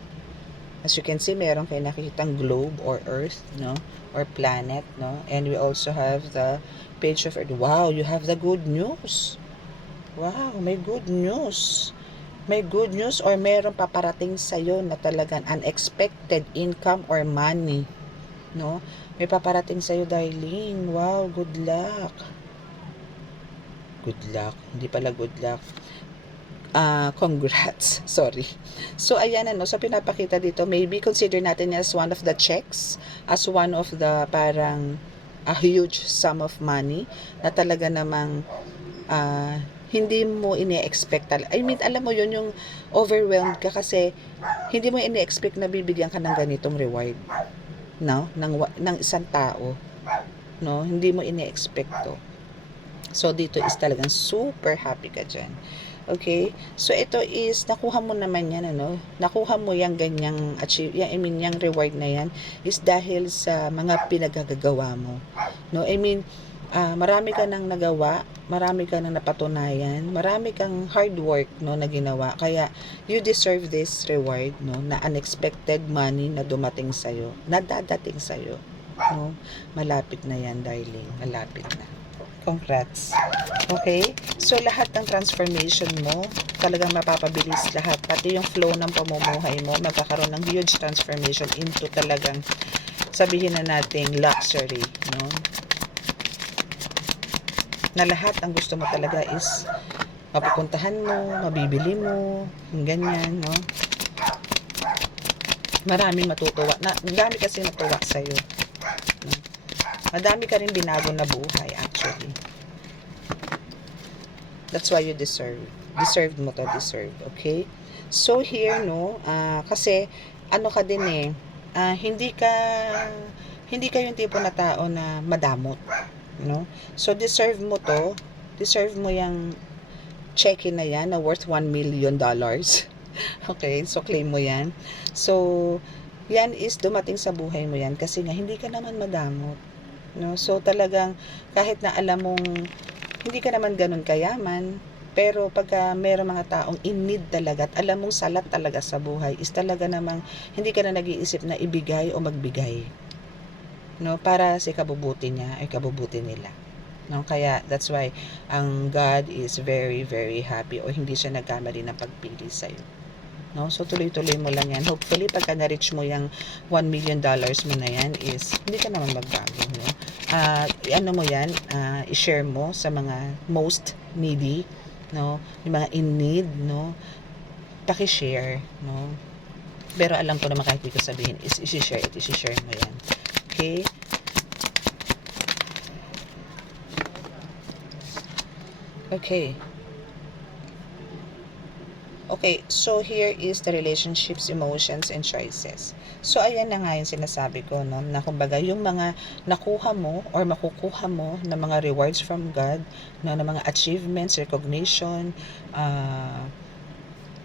As you can see, meron kayo nakikitang globe or earth, no? Or planet, no? And we also have the page of earth. Wow, you have the good news. Wow, may good news. May good news or meron paparating sa'yo na talagang unexpected income or money, no? May paparating sa'yo, darling. Wow, good luck. Good luck. Hindi pala good luck. Congrats. Sorry. So, ayan so pinapakita dito, maybe consider natin as one of the checks, as one of the parang a huge sum of money na talaga namang hindi mo ini-expect. I mean, alam mo yun, yung overwhelmed ka kasi hindi mo ini-expect na bibigyan ka ng ganitong reward, no? Ng isang tao, no? Hindi mo ini-expect to. So, dito is talagang super happy ka dyan. Okay? So, ito is, nakuha mo naman yan, Nakuha mo yung ganyang yung reward na yan is dahil sa mga pinagagagawa mo. No? I mean, marami ka nang nagawa, marami ka nang napatunayan, marami kang hard work, no, na ginawa. Kaya, you deserve this reward, no, na unexpected money na dumating sa'yo, na dadating sa'yo. No? Malapit na yan, darling. Malapit na. Congrats. Okay? So, lahat ng transformation mo, talagang mapapabilis lahat. Pati yung flow ng pamumuhay mo, magkakaroon ng huge transformation into talagang, sabihin na nating luxury, no? Na lahat ang gusto mo talaga is mapupuntahan mo, mabibili mo, yung ganyan, no? Maraming matutuwa. Madami kasi matuwa sa'yo. No? Madami ka rin binago na buhay, actually. That's why you deserve. Deserved mo to, deserve. Okay? So, here, no, kasi, ka din hindi ka yung tipo na tao na madamot. No? So, deserve mo to. Deserve mo yung check-in na yan na worth $1 million. Okay? So, claim mo yan. So, yan is dumating sa buhay mo yan kasi nga, hindi ka naman madamot. No? So, talagang, kahit na alam mong, hindi ka naman ganun kayaman, pero pagka mayroong mga taong in need talaga, at alam mong salat talaga sa buhay, is talaga namang, hindi ka na nag-iisip na ibigay o magbigay. No? Para sa kabubuti niya, ay kabubuti nila. No? Kaya that's why ang God is very, very happy o hindi siya nagkamali ng pagpili sa'yo. No? So, tuloy-tuloy mo lang yan. Hopefully, pagka na-reach mo yung $1 million mo na yan is, hindi ka naman magbago. No? Ano mo yan, i-share mo sa mga most needy, no? Yung mga in need, no? Paki-share, no? Pero alam ko naman kahit hindi ko sabihin is i-share mo yan. Okay? Okay. Okay, so here is the relationships, emotions, and choices. So, ayan na nga yung sinasabi ko, no? Na kumbaga, yung mga nakuha mo or makukuha mo na mga rewards from God, no? Na mga achievements, recognition,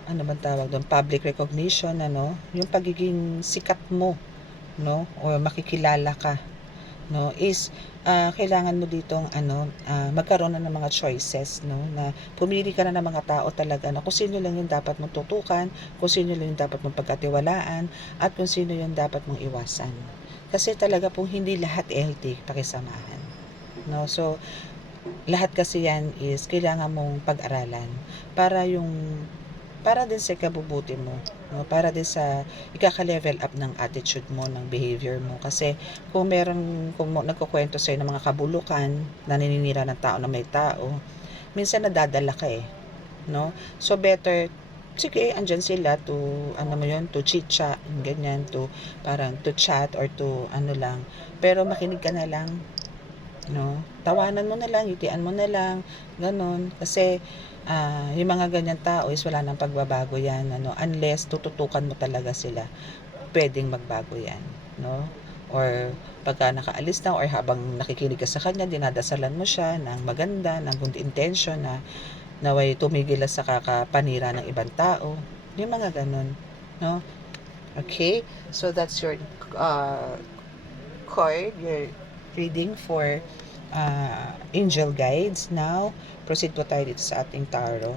ano bang tawag doon? Public recognition, ano? Yung pagiging sikat mo, no? O makikilala ka, no, is kailangan mo ditong magkaroon na ng mga choices, no, na pumili ka na ng mga tao talaga na kung sino lang yung dapat mong tutukan, kung sino lang yung dapat mong pagkatiwalaan, at kung sino yung dapat mong iwasan. Kasi talaga pong hindi lahat healthy pakisamahan, no. So lahat kasi yan is kailangan mong pag-aralan para din sa ikabubuti mo, no? Para din sa ikaka-level up ng attitude mo, ng behavior mo. Kasi kung nagkukwento sa'yo ng mga kabulukan, naninira ng tao na may tao, minsan nadadala ka no? So better, sige, andyan sila to, to chit-chat, ganyan, parang to chat or to lang. Pero makinig ka na lang, no? Tawanan mo na lang, ngitian mo na lang, ganon. Kasi yung mga ganyan tao is wala nang pagbabago yan, unless tututukan mo talaga sila, pwedeng magbago yan, no? Or pagka nakaalis na or habang nakikinig ka sa kanya, dinadasalan mo siya ng maganda, ng good intention na naway tumigil sa kakapanira ng ibang tao, yung mga ganon, no? Okay, so that's your card, your reading for angel guides. Now, proceed po tayo dito sa ating tarot.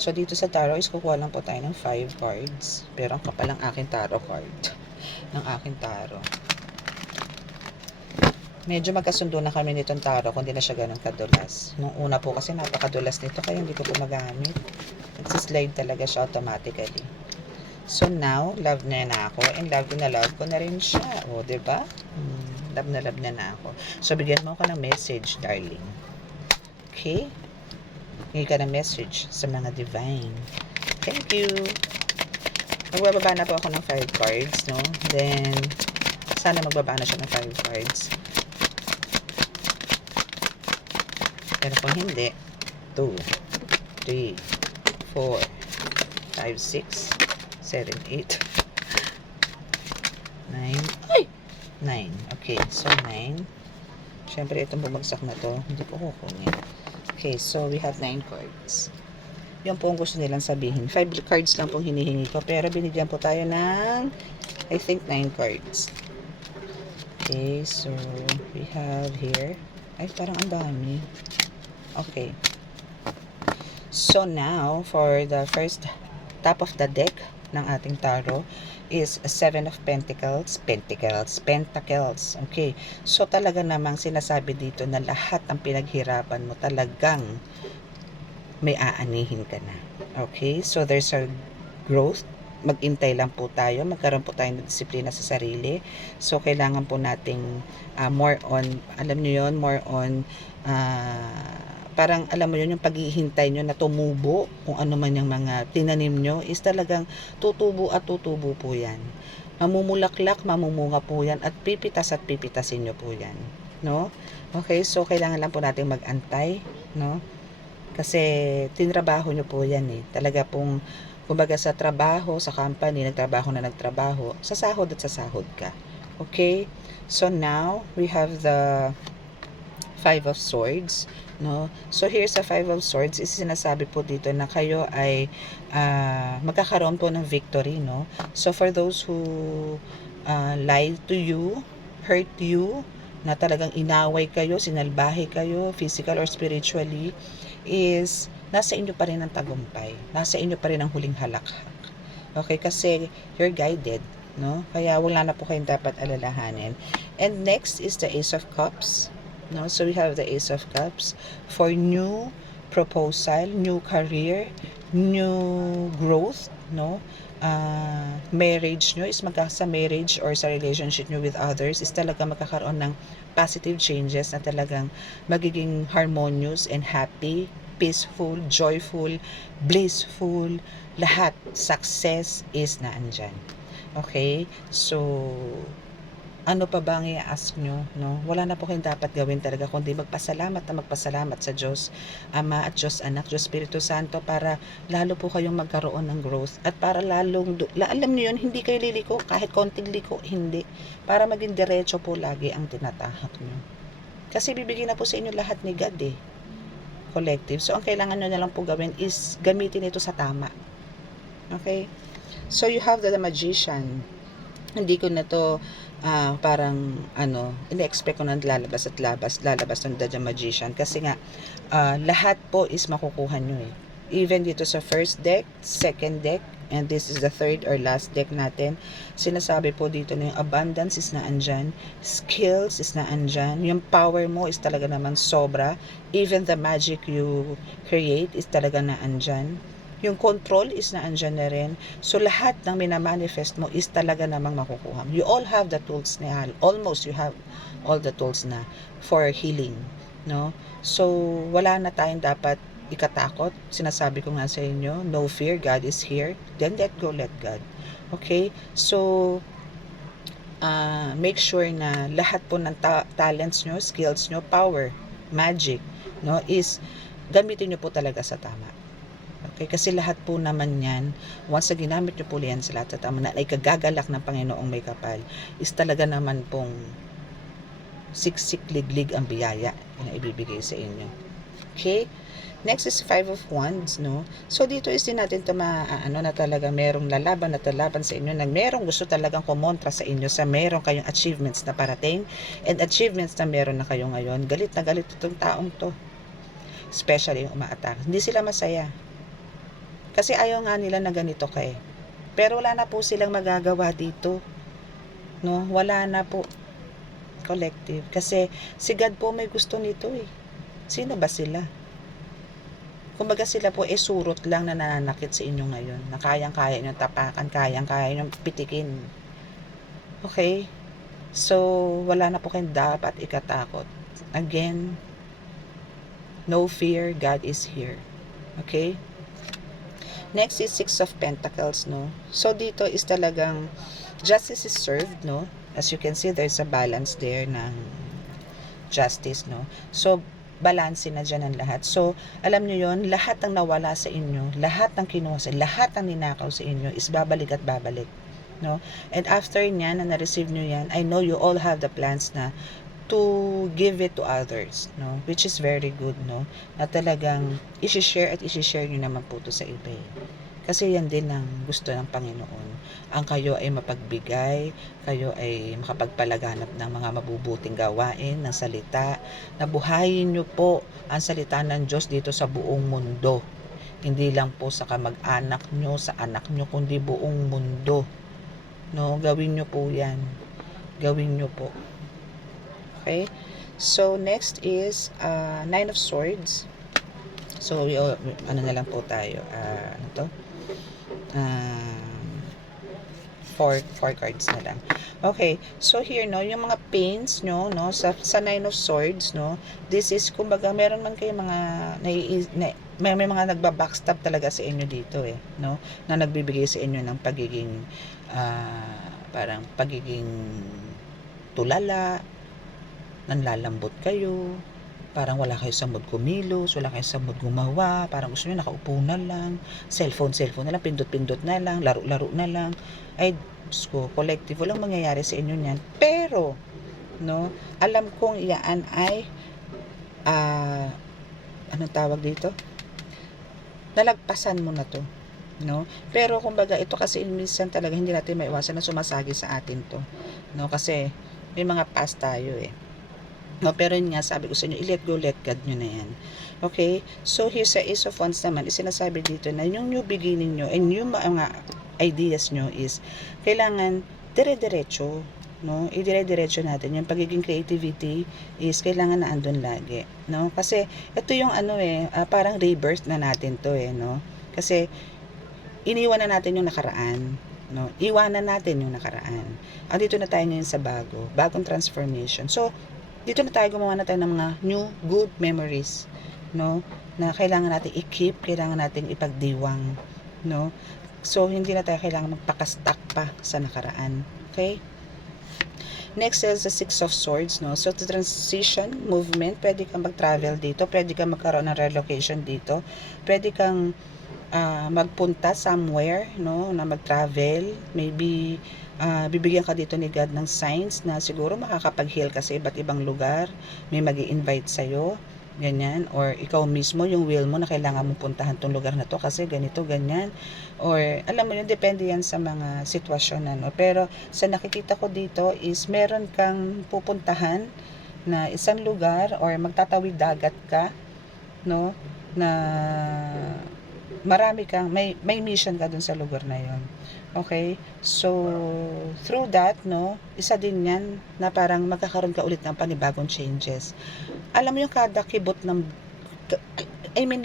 So, dito sa tarot is kukuha lang po tayo ng 5 cards. Pero ang kapal ang aking tarot card. ng aking tarot. Medyo magkasundo na kami nitong tarot, kundi na siya ganun kadulas. Nung una po kasi napakadulas nito, kaya hindi ko po magamit. Nagsislide talaga siya automatically. So now, love na ako, and love ko na rin siya. O, diba? Love na ako. So, bigyan mo ako ng message, darling. Okay? Bigyan ka ng message sa mga divine. Thank you. Magbababa na po ako ng 5 cards, no? Then, sana magbaba na siya ng 5 cards. Pero kung hindi, 2, 3, 4, 5, 6, 7, 8, 9. Ay! 9. Okay, so 9. Siyempre, itong bumagsak na to, hindi ko kukunin. Okay, so we have 9 cards. Yung po ang gusto nilang sabihin. 5 cards lang pong hinihingi ko, pero binigyan po tayo ng, I think, 9 cards. Okay, so we have here, ay, parang ang dami. Okay. So now, for the first top of the deck ng ating tarot is a 7 of Pentacles. Okay. So talaga namang sinasabi dito na lahat ng pinaghirapan mo talagang may aanihin ka na. Okay? So there's a growth. Mag-intay lang po tayo. Magkaroon po tayo ng disiplina sa sarili. So kailangan po nating more on, alam niyo yon, more on parang alam mo yun, yung paghihintay nyo na tumubo, kung ano man yung mga tinanim nyo, is talagang tutubo at tutubo po yan. Mamumulaklak, mamumunga po yan, at pipitasin nyo po yan. No? Okay, so kailangan lang po natin mag-antay, no? Kasi tinrabaho nyo po yan Talaga pong, kumbaga sa trabaho, sa company, nagtrabaho, sa sahod at sa sahod ka. Okay? So now, we have the 5 of Swords, no? So here's the 5 of Swords. Is sinasabi po dito na kayo ay magkakaroon po ng victory, no? So for those who lied to you, hurt you, na talagang inaway kayo, sinalbahe kayo, physical or spiritually, is nasa inyo pa rin ang tagumpay. Nasa inyo pa rin ang huling halakhak. Okay, kasi you're guided, no? Kaya wala na po kayong dapat alalahanin. And next is the Ace of Cups. no? So we have the Ace of Cups for new proposal, new career, new growth, no? Marriage nyo is sa marriage or sa relationship nyo with others is talaga magkakaroon ng positive changes na talagang magiging harmonious and happy, peaceful, joyful, blissful, lahat, success is na andyan. Okay? So, ano pa ba ang i-ask nyo? No? Wala na po kayong dapat gawin talaga kundi magpasalamat sa Diyos Ama at Diyos Anak, Diyos Espiritu Santo para lalo po kayong magkaroon ng growth at para lalong, alam niyo yun, hindi kayo liliko, kahit konting liko, hindi. Para maging diretso po lagi ang tinatahak nyo. Kasi bibigyan na po sa inyo lahat ni God collective. So, ang kailangan nyo na lang po gawin is gamitin ito sa tama. Okay? So, you have the Magician. Hindi ko na to parang in-expect ko na lalabas ng The Magician kasi nga lahat po is makukuha nyo even dito sa first deck, second deck, and this is the third or last deck natin. Sinasabi po dito na yung abundance is na andyan, skills is na andyan, yung power mo is talaga naman sobra, even the magic you create is talaga na andyan. Yung control is na andyan na rin. So, lahat ng minamanifest mo is talaga namang makukuha. You all have the tools na, almost you have all the tools na for healing. No? So, wala na tayong dapat ikatakot. Sinasabi ko nga sa inyo, no fear, God is here. Then let go, let God. Okay? So, make sure na lahat po ng talents nyo, skills nyo, power, magic, no, is gamitin nyo po talaga sa tama. Okay, kasi lahat po naman yan, once na ginamit nyo po yan sa lahat sa tama na ay kagagalak ng Panginoong may kapal, is talaga naman pong siksik liglig ang biyaya na ibibigay sa inyo. Okay? Next is 5 of Wands, no? So, dito is din natin ito na talaga merong lalaban na talaban sa inyo, na merong gusto talagang kumontra sa inyo sa merong kayong achievements na parating and achievements na meron na kayo ngayon. Galit na galit itong taong to. Especially yung uma-attack. Hindi sila masaya. Kasi ayaw nga nila na ganito kayo. Pero wala na po silang magagawa dito. No? Wala na po. Collective. Kasi si God po may gusto nito Sino ba sila? Kumbaga sila po surot lang na nananakit sa inyo ngayon. Na kayang-kaya nyo tapakan, kayang-kaya nyo pitikin. Okay? So, wala na po kayong dapat ikatakot. Again, no fear, God is here. Okay? Next is 6 of Pentacles, no? So, dito is talagang justice is served, no? As you can see, there's a balance there ng justice, no? So, balance na dyan ang lahat. So, alam nyo yon, lahat ng nawala sa inyo, lahat ng kinuha sa lahat ng ninakaw sa inyo is babalik at babalik, no? And after nyan, na na-receive nyo yan, I know you all have the plans na to give it to others, no? Which is very good, no? Na talagang i-share nyo naman po to sa iba. Kasi yan din ang gusto ng Panginoon. Ang kayo ay mapagbigay, kayo ay makapagpalaganap ng mga mabubuting gawain, ng salita, na buhayin nyo po ang salita ng Diyos dito sa buong mundo. Hindi lang po sa kamag-anak nyo, sa anak nyo, kundi buong mundo. No? Gawin nyo po yan. Gawin nyo po. Okay? So, next is 9 of Swords. So, ano na lang po tayo. Ano to? 4 cards na lang. Okay. So, here, no, yung mga pains nyo, no, sa 9 of Swords, no, this is, kumbaga, meron man kayo mga, may mga nagbabackstab talaga sa inyo dito, no, na nagbibigay sa inyo ng pagiging, parang pagiging tulala, nanlalambot kayo, parang wala kayo sa mood kumilos, wala kayo sa mood gumawa, parang gusto nyo nakaupo na lang, cellphone na lang, pindot-pindot na lang, laro-laro na lang. Ay, ko, collective, walang mangyayari sa inyo niyan. Pero, no, alam kong iyaan ay, anong tawag dito? Nalagpasan mo na to. No? Pero kumbaga ito kasi minsan talaga hindi natin maiwasan na sumasagi sa atin to. No? Kasi may mga past tayo No, pero yun nga, sabi ko sa inyo, i-let go, let God nyo na yan. Okay? So, here sa Ace of Wands naman, sinasabi dito na yung new beginning nyo and yung mga ideas nyo is, kailangan dire-diretso. no? Idire-diretso natin yung pagiging creativity is kailangan na andun lagi, no? Kasi ito yung parang rebirth na natin to no? Kasi iniwan na natin yung nakaraan, no? Iwanan natin yung nakaraan. Andito na tayo ngayon sa bagong transformation. So, dito na tayo gumawa na tayo ng mga new good memories, no? Na kailangan natin i-keep, kailangan natin ipagdiwang, no? So, hindi na tayo kailangan magpaka-stuck pa sa nakaraan. Okay? Next is the Six of Swords, no? So, the transition, movement, pwede kang mag-travel dito, pwede kang magkaroon ng relocation dito, pwede kang magpunta somewhere, no, na mag-travel, maybe bibigyan ka dito ni God ng signs na siguro makakapag-heal ka sa iba't ibang lugar, may magi-invite sa'yo, ganyan, or ikaw mismo, yung will mo na kailangan mong puntahan tong lugar na to kasi ganito, ganyan, or alam mo yun, depende yan sa mga sitwasyon, ano, pero sa nakikita ko dito is meron kang pupuntahan na isang lugar or magtatawid dagat ka, no, na marami kang may mission ka dun sa lugar na yon. Okay? So through that, no, isa din 'yan na parang magkakaroon ka ulit ng panibagong changes. Alam mo yung kada kibot ng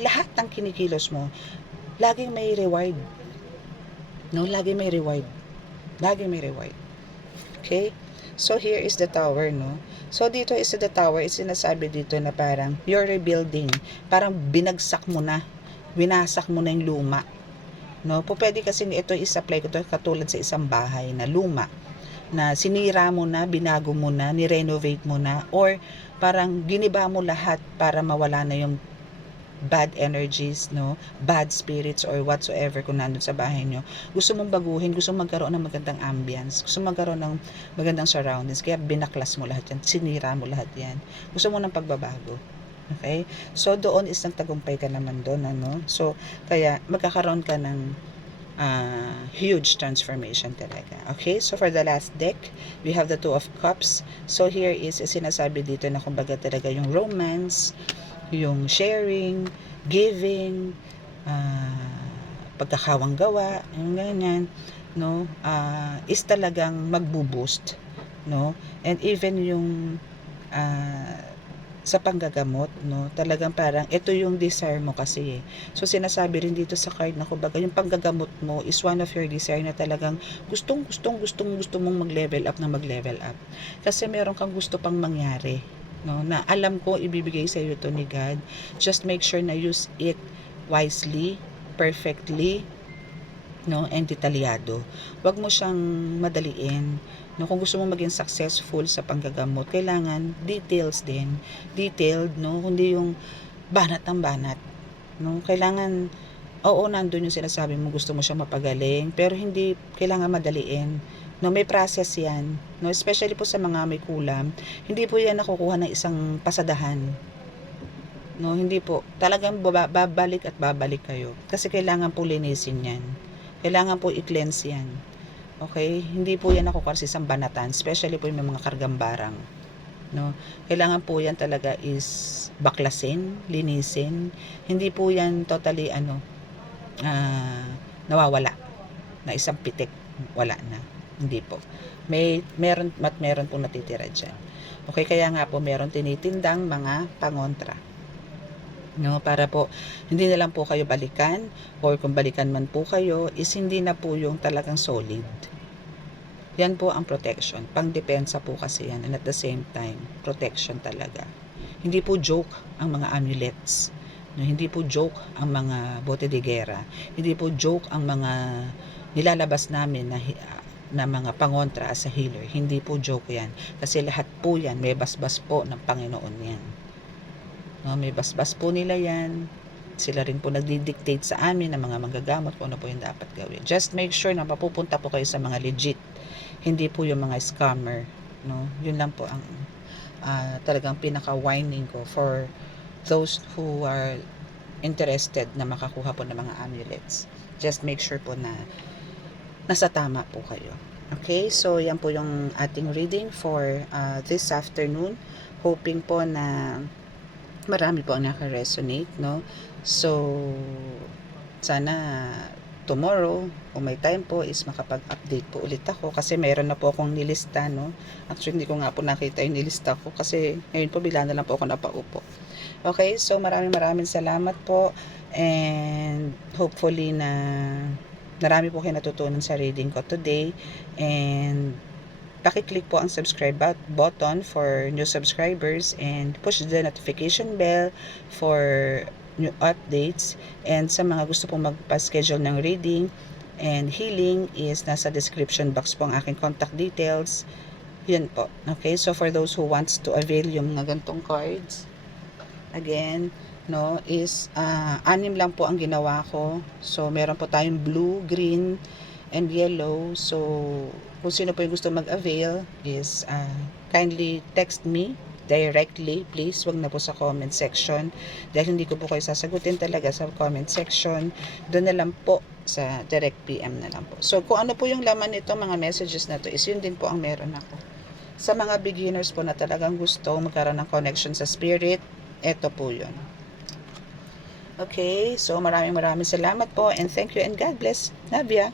lahat ng kinikilos mo, laging may reward. No, laging may reward. Laging may reward. Okay? So here is the tower, no? So dito is the tower, is sinasabi dito na parang you're rebuilding. Parang binagsak mo na, winasak mo na yung luma, no? Pwede kasi ito is-apply ko to katulad sa isang bahay na luma, na sinira mo na, binago mo na, ni-renovate mo na, or parang giniba mo lahat para mawala na yung bad energies, no, bad spirits or whatsoever kung nandun sa bahay nyo. Gusto mong baguhin, gusto mong magkaroon ng magandang ambience, gusto mong magkaroon ng magandang surroundings, kaya binaklas mo lahat yan, sinira mo lahat yan. Gusto mo ng pagbabago. Okay? So, doon is nagtagumpay ka naman doon, ano? So, kaya magkakaroon ka ng huge transformation talaga. Okay? So, for the last deck, we have the Two of Cups. So, here is sinasabi dito na kumbaga talaga yung romance, yung sharing, giving, pagkakawang gawa, yung ganyan, no, is talagang magbo-boost, no, and even yung sa panggagamot, no, talagang parang ito yung desire mo kasi. So sinasabi rin dito sa card na kumbaga yung panggagamot mo is one of your desire na talagang gusto mong mag-level up. Kasi meron kang gusto pang mangyari, no, na alam ko ibibigay sa iyo to ni God. Just make sure na use it wisely, perfectly, no, and detalyado. Huwag mo siyang madaliin, no. Kung gusto mo maging successful sa panggagamot, kailangan details din, detailed, no, hindi yung banat ng banat, no. Kailangan, oo, nandun yung sinasabi mo, gusto mo siyang mapagaling, pero hindi kailangan madaliin, no, may process yan, no, especially po sa mga may kulam, hindi po yan nakukuha ng isang pasadahan, no, hindi po, talagang babalik at babalik kayo, kasi kailangan po linisin yan, kailangan po i-cleanse yan, okay, hindi po yan nakukuha sa isang banatan, especially po yung may mga kargang barang, no, kailangan po yan talaga is baklasin, linisin, hindi po yan totally nawawala, na isang pitik, wala na. Hindi po. Meron pong natitira dyan. Okay, kaya nga po meron tinitindang mga pangontra. No, para po hindi na lang po kayo balikan, or kung balikan man po kayo is hindi na po yung talagang solid. Yan po ang protection. Pangdepensa po kasi yan, and at the same time, protection talaga. Hindi po joke ang mga amulets. No, hindi po joke ang mga bote de guerra. Hindi po joke ang mga nilalabas namin na mga pangontra as a healer. Hindi po joke yan. Kasi lahat po yan, may basbas po ng Panginoon yan. No, may basbas po nila yan. Sila rin po nagdi-dictate sa amin ng mga manggagamot kung ano po yung dapat gawin. Just make sure na mapupunta po kayo sa mga legit. Hindi po yung mga scammer. No? Yun lang po ang talagang pinaka-whining ko for those who are interested na makakuha po ng mga amulets. Just make sure po na nasa tama po kayo. Okay, so yan po yung ating reading for this afternoon. Hoping po na marami po ang naka-resonate, no? So, sana tomorrow, kung may time po, is makapag-update po ulit ako kasi mayroon na po akong nilista, no? Actually, hindi ko nga po nakita yung nilista ko kasi ngayon po bigla na lang po ako napaupo. Okay, so maraming salamat po and hopefully na marami po kayo natutunan sa reading ko today, and paki-click po ang subscribe button for new subscribers and push the notification bell for new updates. And sa mga gusto pong magpa-schedule ng reading and healing is nasa description box po ang aking contact details. Yun po. Okay, so for those who wants to avail yung mga gantong cards, again, no, is 6 lang po ang ginawa ko. So meron po tayong blue, green, and yellow. So kung sino po yung gusto mag-avail is kindly text me directly, please. Wag na po sa comment section dahil hindi ko po kayo sasagutin talaga sa comment section. Doon na lang po sa direct PM na lang po. So kung ano po yung laman nito, mga messages na to, is yun din po ang meron ako. Sa mga beginners po na talagang gusto magkaroon ng connection sa spirit, eto po yun. Okay, so maraming salamat po and thank you and God bless. Navia.